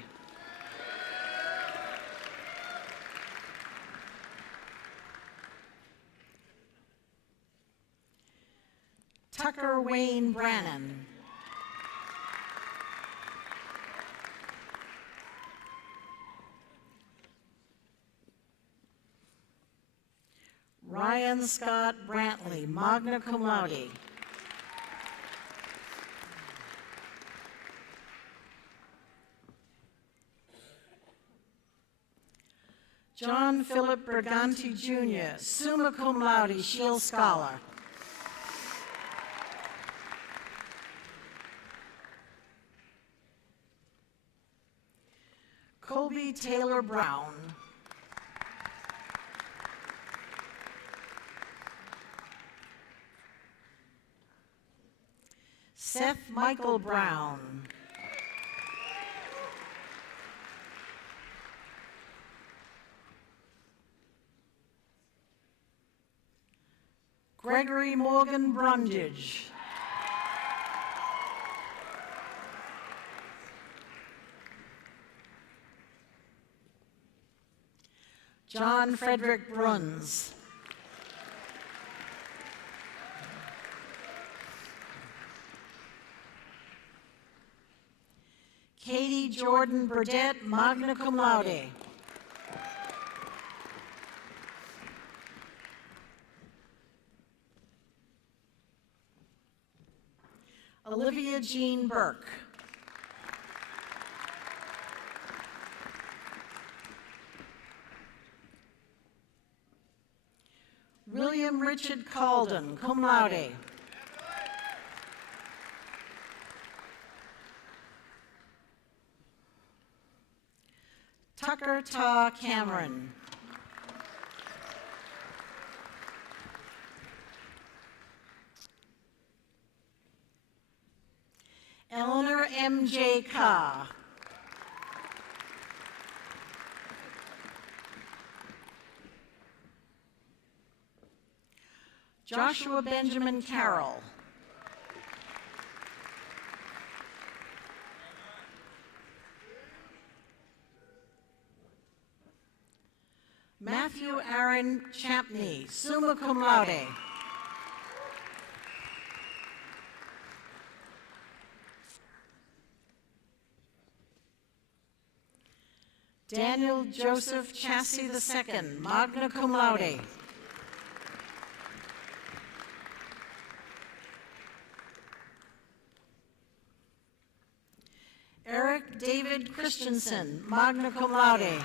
Tucker Wayne Brannon. Ryan Scott Brantley, magna cum laude. John Philip Berganti Jr., summa cum laude, Shield Scholar. Colby Taylor Brown. Seth Michael Brown. Gregory Morgan Brundage. John Frederick Bruns. Katie Jordan Burdette, magna cum laude. Olivia Jean Burke. William Richard Calden, cum laude. Tucker Ta Cameron. Eleanor M.J. Carr. Joshua Benjamin Carroll. Matthew Aaron Champney, summa cum laude. Daniel Joseph Chassie II, magna cum laude. Eric David Christensen, magna cum laude.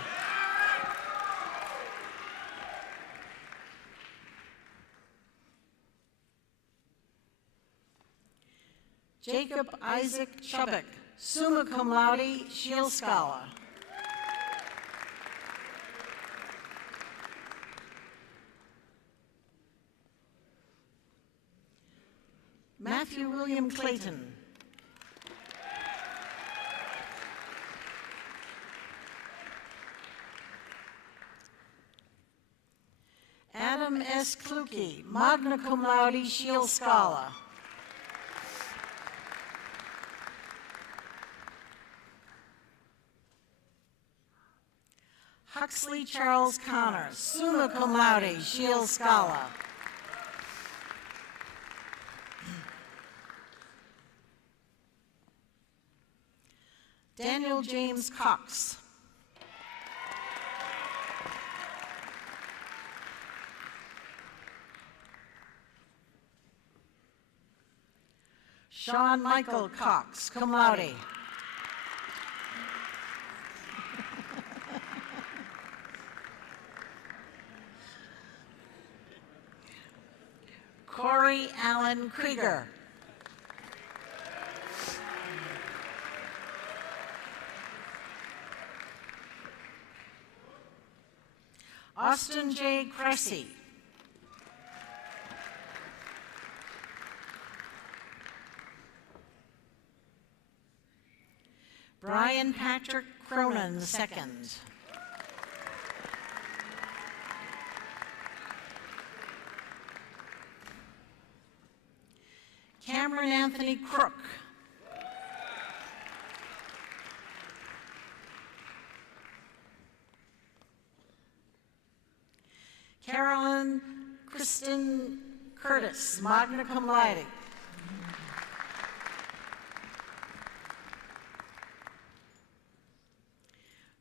Jacob Isaac Chubbuck, summa cum laude, Shield Scholar. Matthew William Clayton. Adam S. Kluge, magna cum laude, Shield Scholar. Huxley Charles Connor, summa cum laude, Shield Scholar. Daniel James Cox. Sean Michael Cox, cum laude. Corey Allen Krieger. Austin J. Cressy. Brian Patrick Cronin II. Cameron Anthony Crook. Carolyn Kristen Curtis, magna cum laude.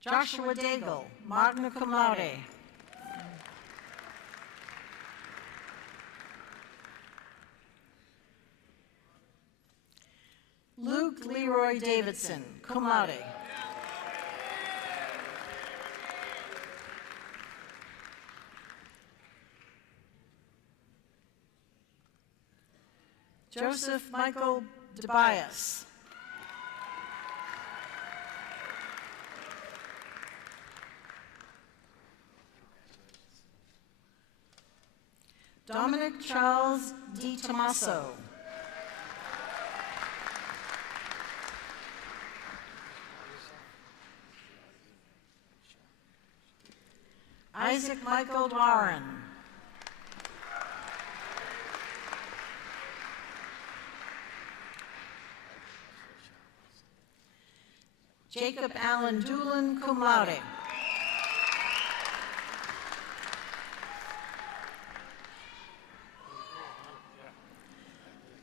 Joshua Daigle, magna cum laude. Luke Leroy Davidson, cum laude. Joseph Michael DeBias. Dominic Charles Di Tommaso. Isaac Michael Warren. Jacob Allen Doolin, cum laude.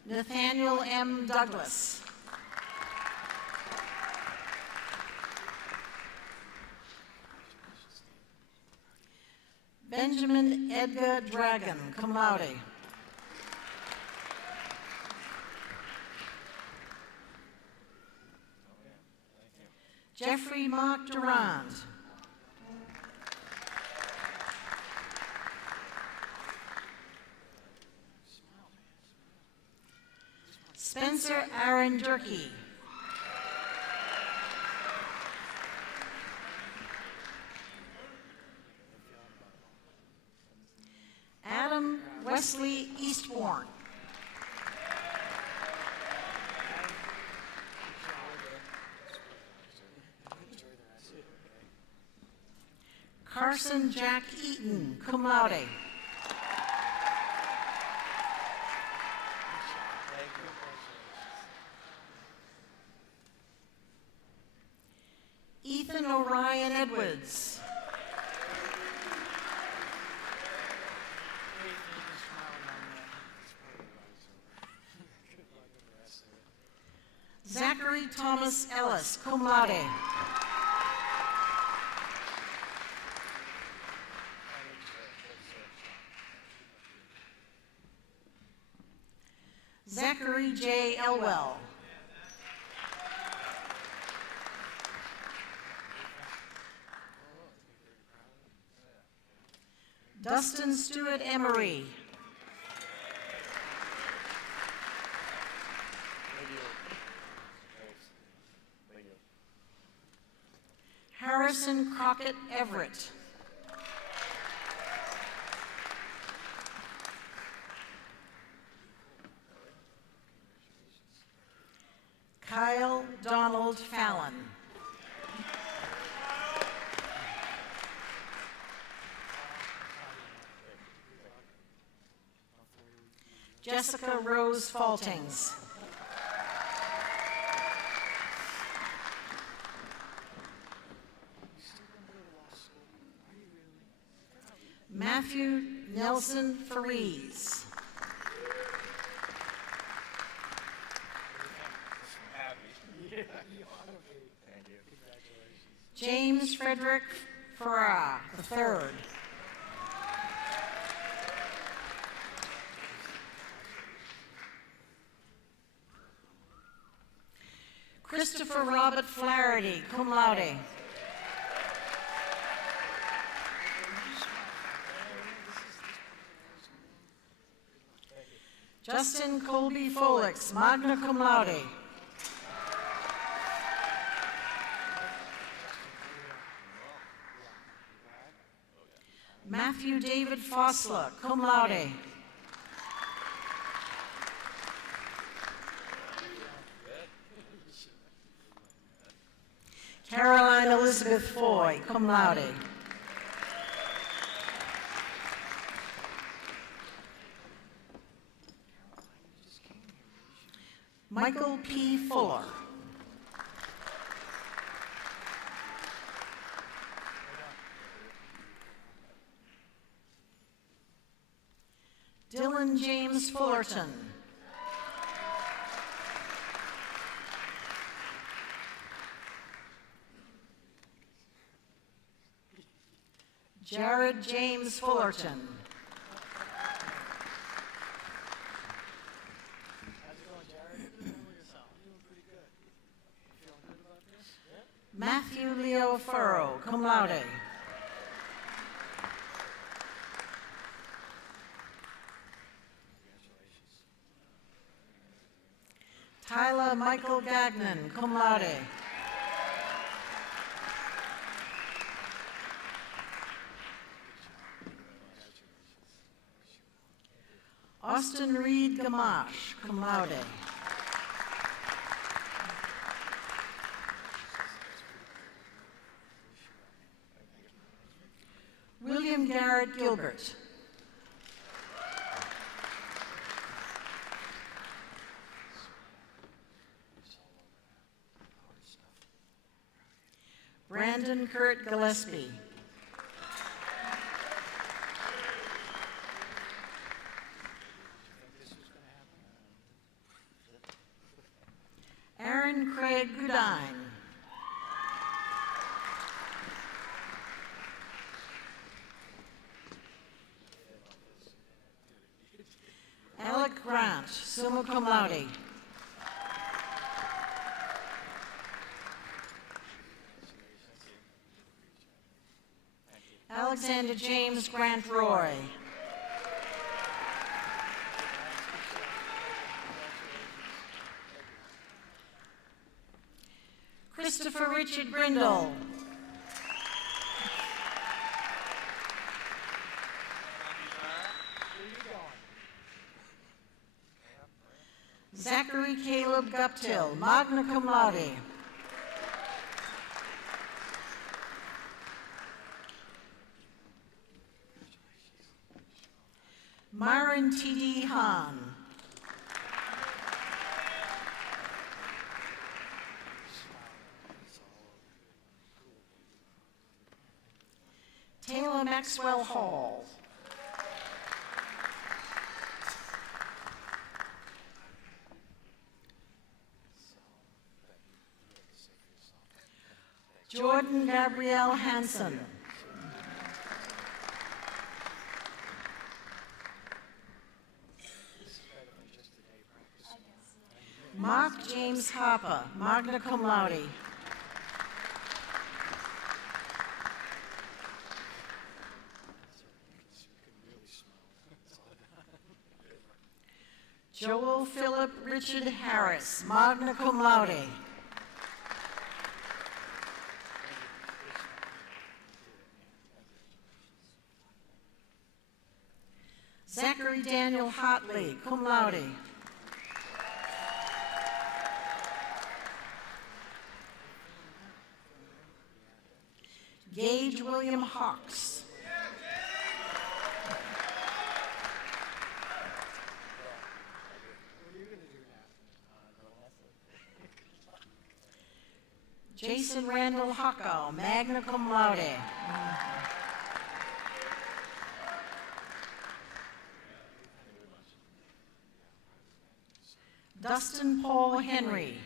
Nathaniel M. Douglas. Benjamin Edgar Dragon, cum laude. Jeffrey Mark Durand. Spencer Aaron Durkee. Adam Wesley Eastbourne. Carson Jack Eaton, cum laude. Ethan O'Ryan Edwards. Zachary Thomas Ellis, cum laude. Zachary J. Elwell. Dustin Stewart Emery. Harrison Crockett Everett. Kyle Donald Fallon. Jessica Rose Faltings. Matthew Nelson Faries. James Frederick Farrar III. Christopher Robert Flaherty, cum laude. Justin Colby Folix, magna cum laude. Matthew David Fosler, cum laude. Caroline Elizabeth Foy, cum laude. Michael P. Fuller. Dylan James Fullerton. Jared James Fullerton. Matthew Leo Furrow, cum laude. Tyler Michael Gagnon, cum laude. Austin Reed Gamache, cum laude. William Garrett Gilbert. Brandon Kurt Gillespie. Aaron Craig Goodine. Alec Grant, summa cum laude. Alexander James Grant Roy. Christopher Richard Brindle. Zachary Caleb Guptill, magna cum laude. Myron T.D. Hahn. Taylor Maxwell Hall. Jordan Gabrielle Hansen. Mark James Harper, magna cum laude. Joel Philip Richard Harris, magna cum laude. Zachary Daniel Hartley, cum laude. Gage William Hawks. Jason Randall Hockow, magna cum laude. Dustin Paul Henry.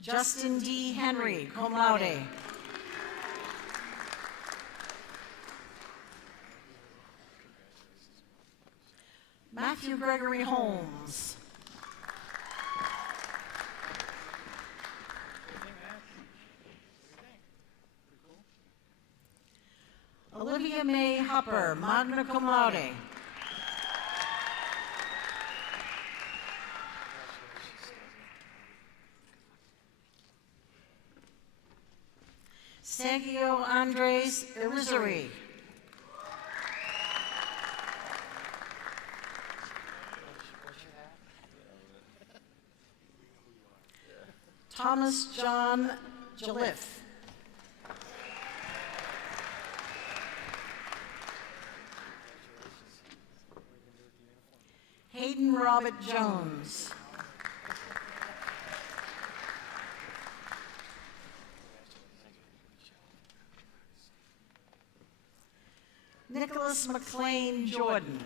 Justin D. Henry, cum laude. Matthew Gregory Holmes. Olivia May Hopper, magna cum laude. Sergio Andres Irizarry. Thomas John Jaliff. Hayden Robert Jones. Nicholas McLean Jordan.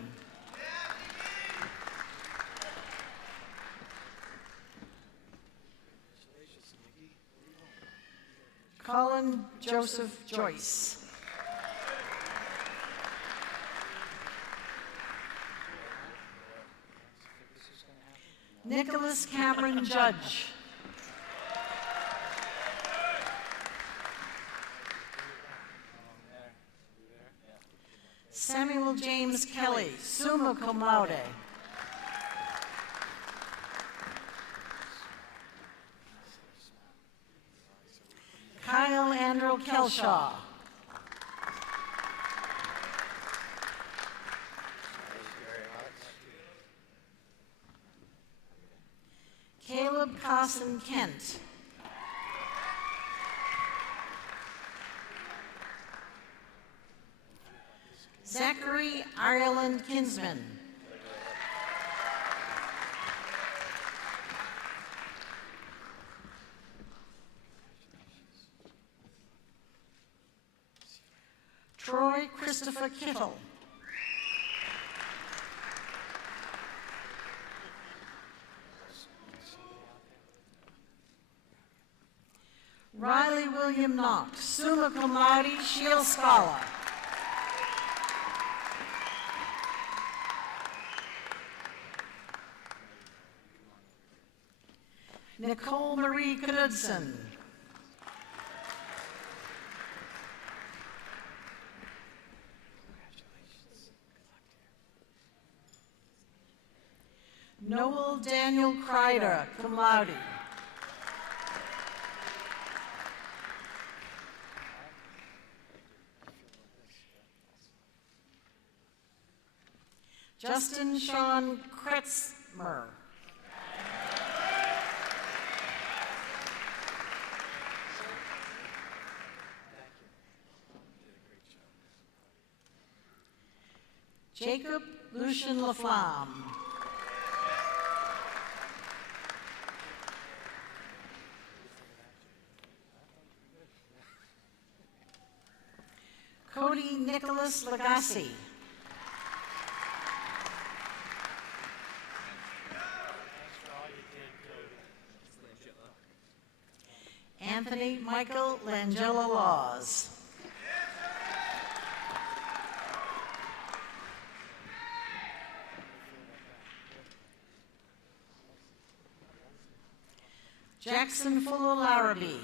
Colin Joseph Joyce. Nicholas Cameron Judge. Samuel James Kelly, summa cum laude. Kyle Andrew Kelshaw. Caleb Carson Kent. Zachary Ireland Kinsman. Troy Christopher Kittle. Riley William Knox, summa cum laude, Shield Scholar. Nicole Marie Knudsen. Noel Daniel Kreider, cum laude. Justin Sean Kretzmer. Jacob Lucian Laflamme. Cody Nicholas Lagasse. Anthony Michael Langella Laws. Jackson Fuller Larrabee.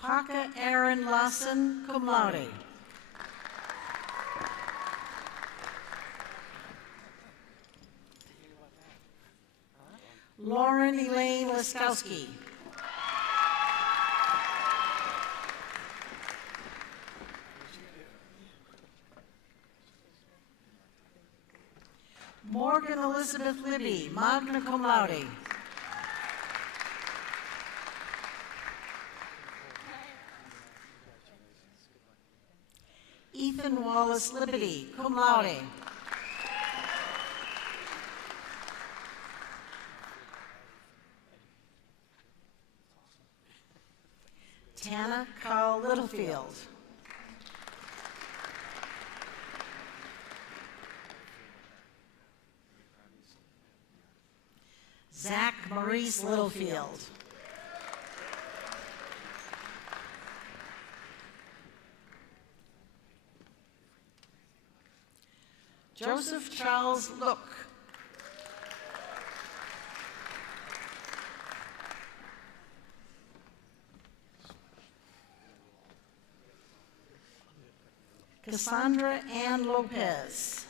Parker Aaron Larson, cum laude. Lauren Elaine Laskowski. Morgan Elizabeth Libby, magna cum laude. Ethan Wallace Liberty, cum laude. Tana Carl Littlefield. Zach Maurice Littlefield. Joseph Charles Look. Cassandra Ann Lopez.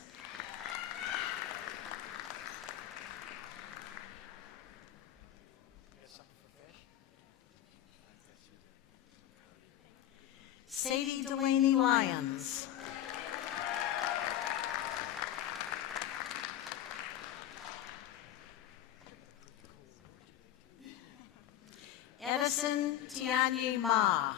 Sadie Delaney Lyons. Edison Tianye Ma.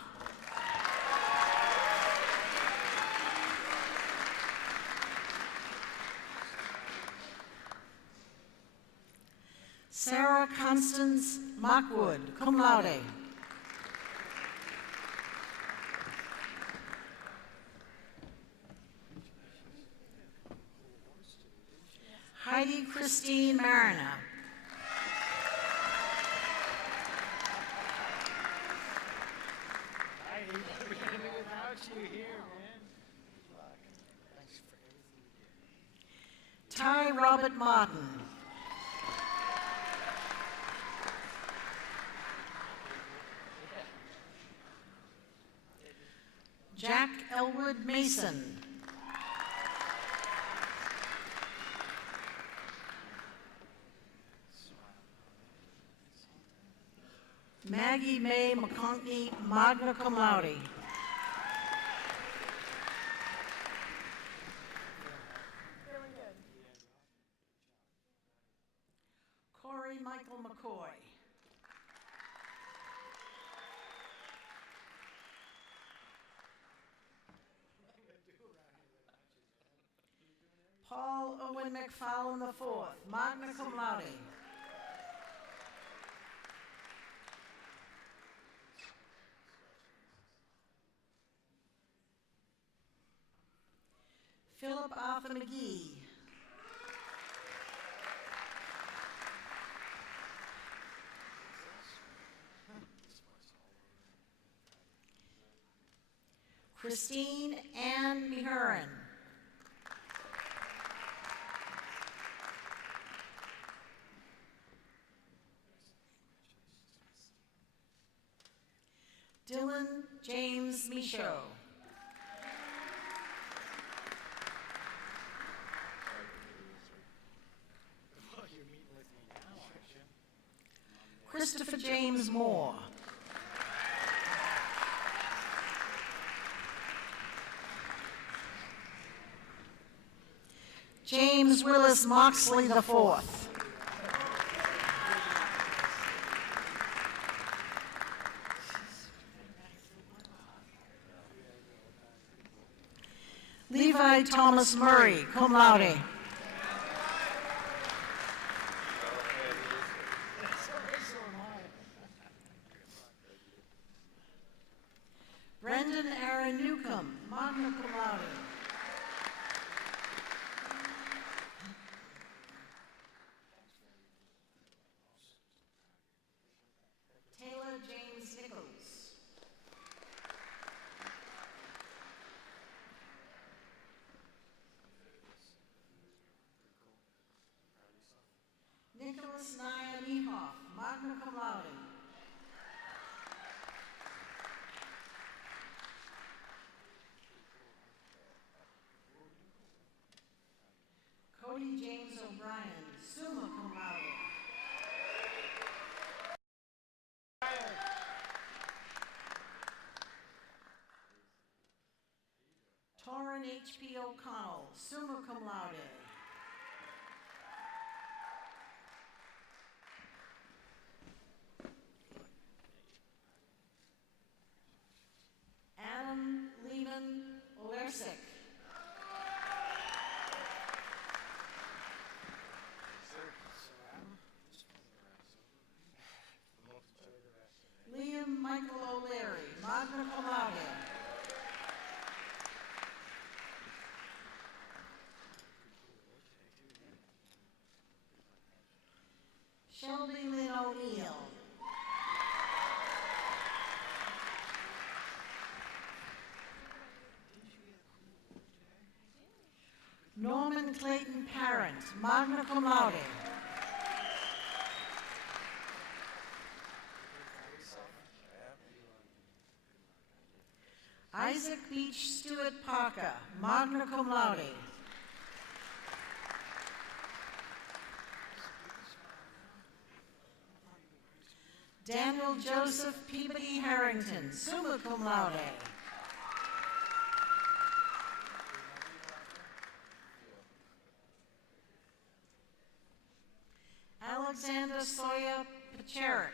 Sarah Constance Mockwood, cum laude. Heidi Christine Mariner. Ty Robert Martin. Jack Elwood Mason. Maggie Mae McConkey, magna cum laude. Corey Michael McCoy. Paul Owen McFarland IV, magna cum laude. Philip Arthur McGee. Christine Ann Mehurin. Dylan James Michaud. Christopher James Moore. James Willis Moxley IV. Levi Thomas Murray, cum laude. Brendan Aaron Newcomb, magna cum laude. Taylor James Nichols. Nicholas Naya Niehoff, magna cum laude. Cody James O'Brien, summa cum laude. Torrin H.P. O'Connell, summa cum laude. Adam Lehman Olersik. Liam Michael O'Leary, magna cum laude. Shelby Lynn O'Neill. Norman Clayton Parent, magna cum laude. Isaac Beach Stewart Parker, magna cum laude. Daniel Joseph Peabody Harrington, summa cum laude. Alexander Sawyer Pacherik.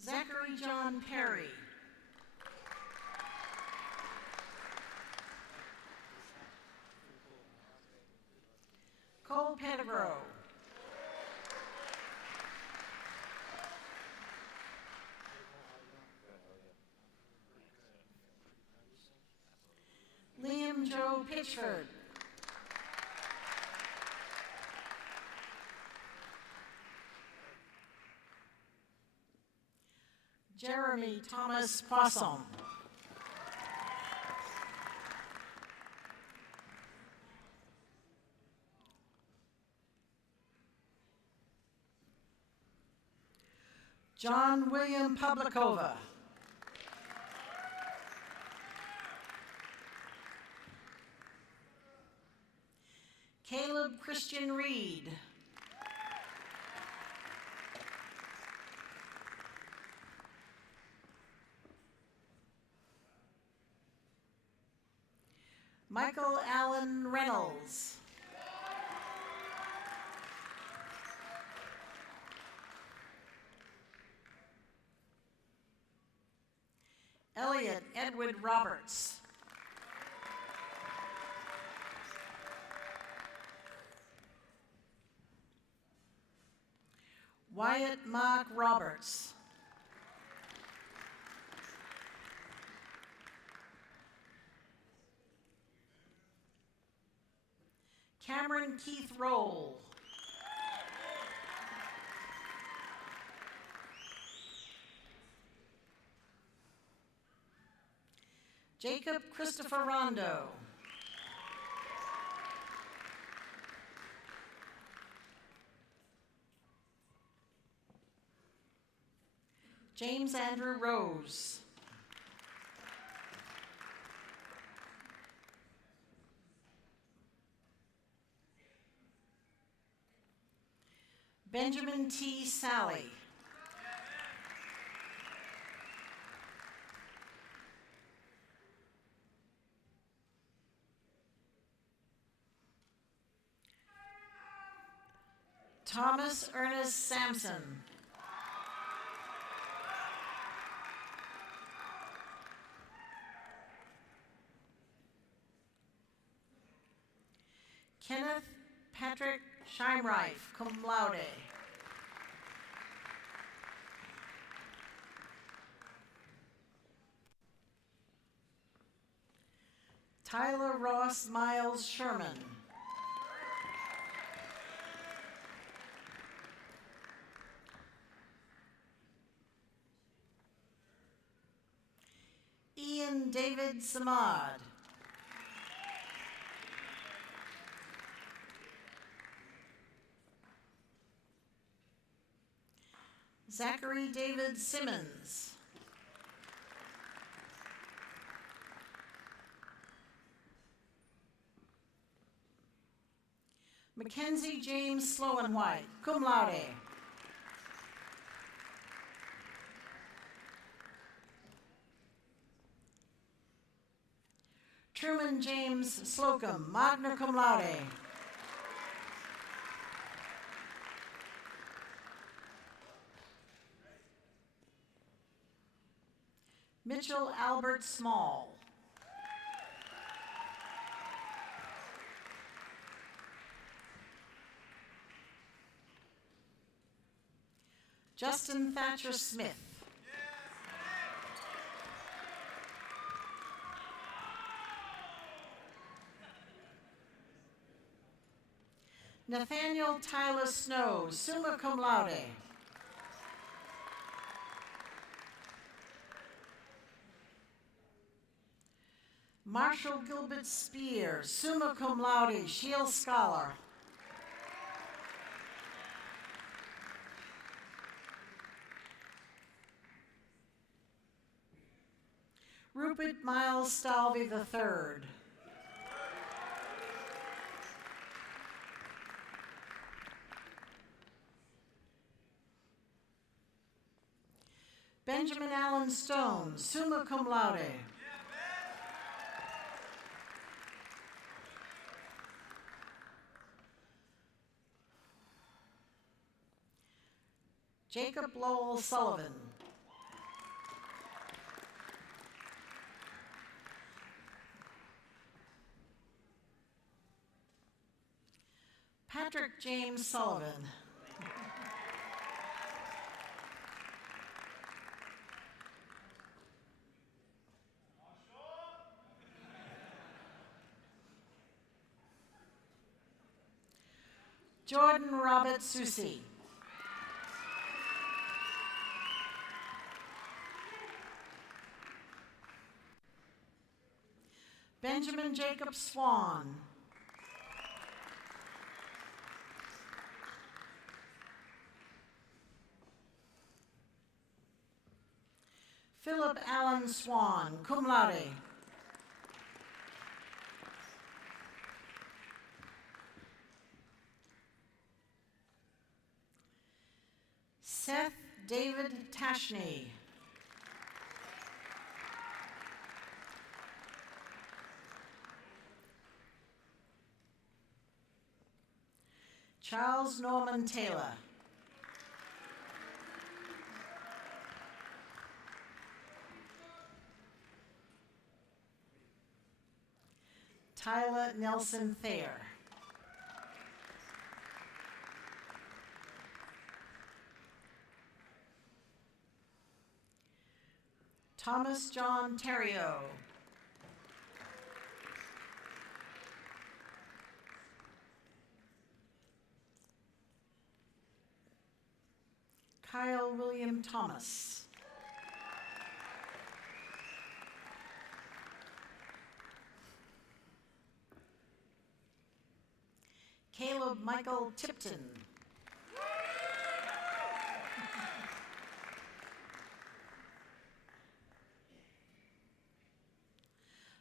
Zachary John Perry. Cole Pettigrew. Liam Joe Pitchford. Jeremy Thomas Possum. John William Publicova. Caleb Christian Reed. Michael Allen Reynolds. Elliot Edward Roberts. Wyatt Mark Roberts. Cameron Keith Roll. Jacob Christopher Rondo. James Andrew Rose. Benjamin T. Sally. Thomas Ernest Sampson. Kenneth Patrick Scheimreif, cum laude. Tyler Ross Miles Sherman. Ian David Samad. Zachary David Simmons. Mackenzie James Sloan-White, cum laude. Truman James Slocum, magna cum laude. Mitchell Albert Small. Justin Thatcher Smith. Nathaniel Tyler Snow, summa cum laude. Marshall Gilbert Spear, summa cum laude, Shield Scholar. Rupert Miles Stalvey III. Benjamin Allen Stone, summa cum laude. Jacob Lowell Sullivan. Patrick James Sullivan. Jordan Robert Susi. Benjamin Jacob Swan. Philip Allen Swan, cum laude. Seth David Tashney. Charles Norman Taylor. Tyler Nelson Thayer. Thomas John Terrio. Kyle William Thomas. Caleb Michael Tipton.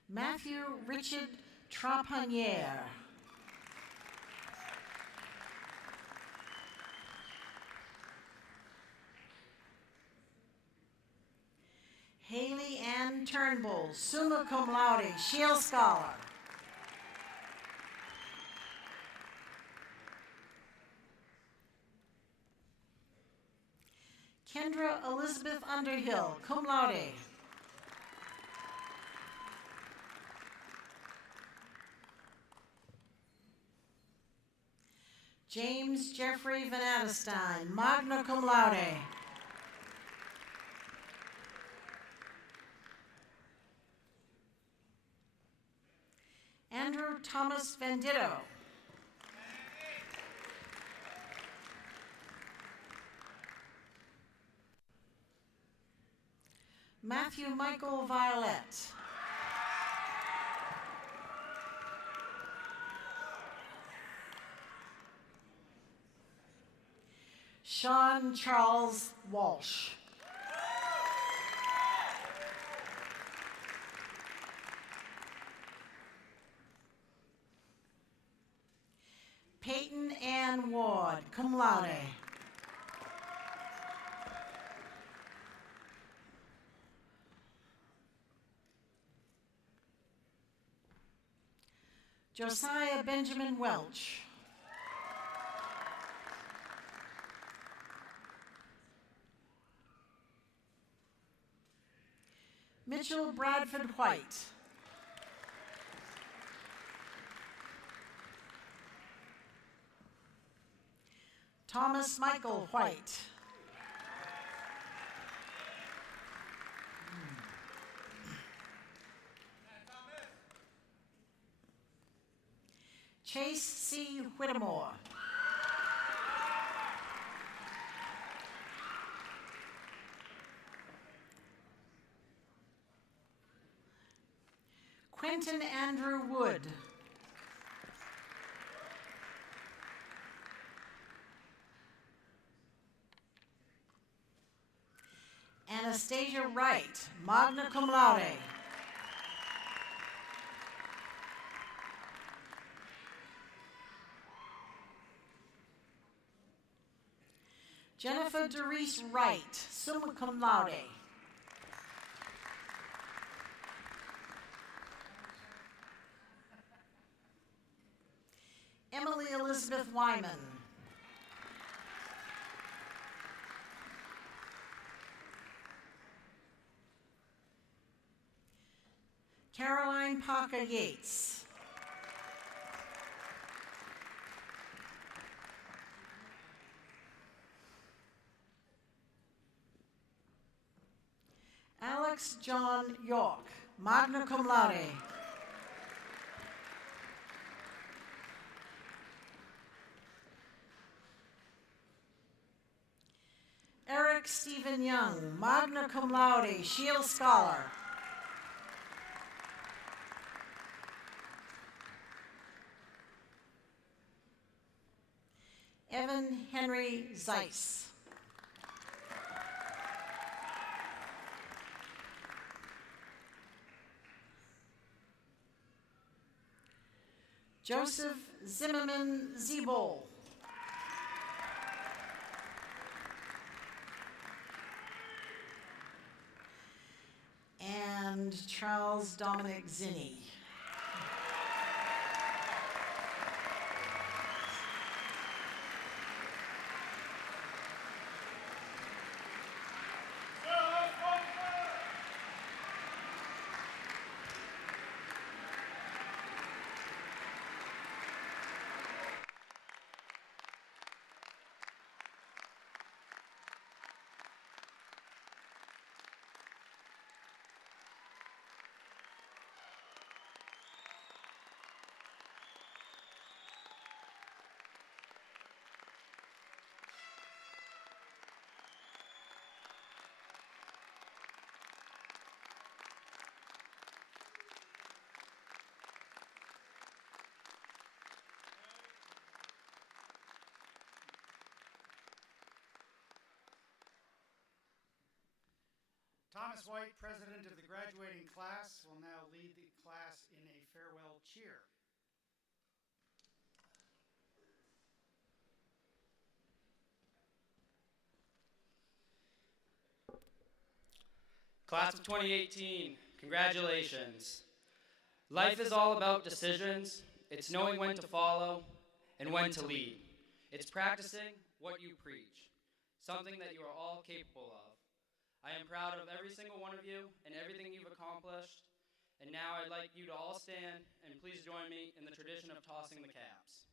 Matthew Richard Trapanier. Haley Ann Turnbull, summa cum laude, Shield Scholar. Kendra Elizabeth Underhill, cum laude. James Jeffrey Van Adestein, magna cum laude. Andrew Thomas Venditto. Matthew Michael Violet. Sean Charles Walsh. Peyton Ann Ward, cum laude. Josiah Benjamin Welch. Mitchell Bradford White. Thomas Michael White. Chase C. Whittemore. Quentin Andrew Wood. Anastasia Wright, magna cum laude. Jennifer Doris Wright, summa cum laude. Emily Elizabeth Wyman. Caroline Parker Yates. Alex John York, magna cum laude. Eric Stephen Young, magna cum laude, Shield Scholar. Evan Henry Zeiss. Joseph Zimmerman Ziebol. And Charles Dominic Zinni. Thomas White, president of the graduating class, will now lead the class in a farewell cheer. Class of 2018, congratulations. Life is all about decisions. It's knowing when to follow and when to lead. It's practicing what you preach, something that you are all capable of. I am proud of every single one of you and everything you've accomplished. And now I'd like you to all stand and please join me in the tradition of tossing the caps.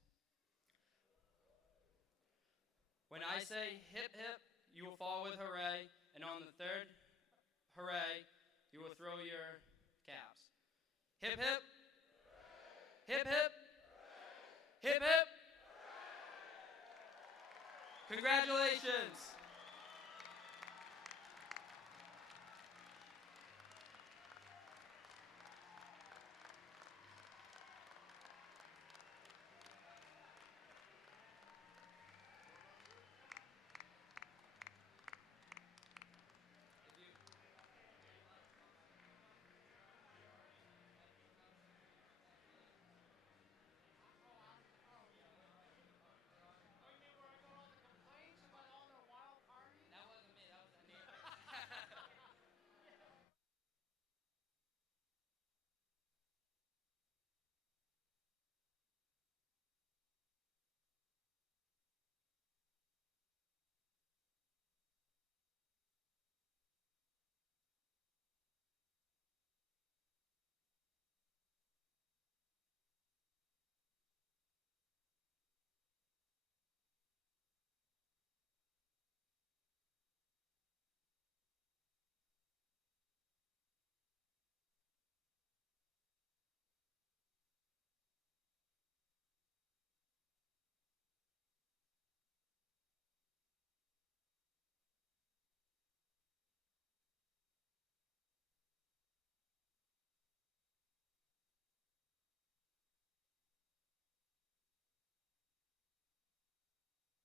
When I say hip hip, you will follow with hooray, and on the third hooray, you will throw your caps. Hip hip, hip hip, hip hip. Congratulations.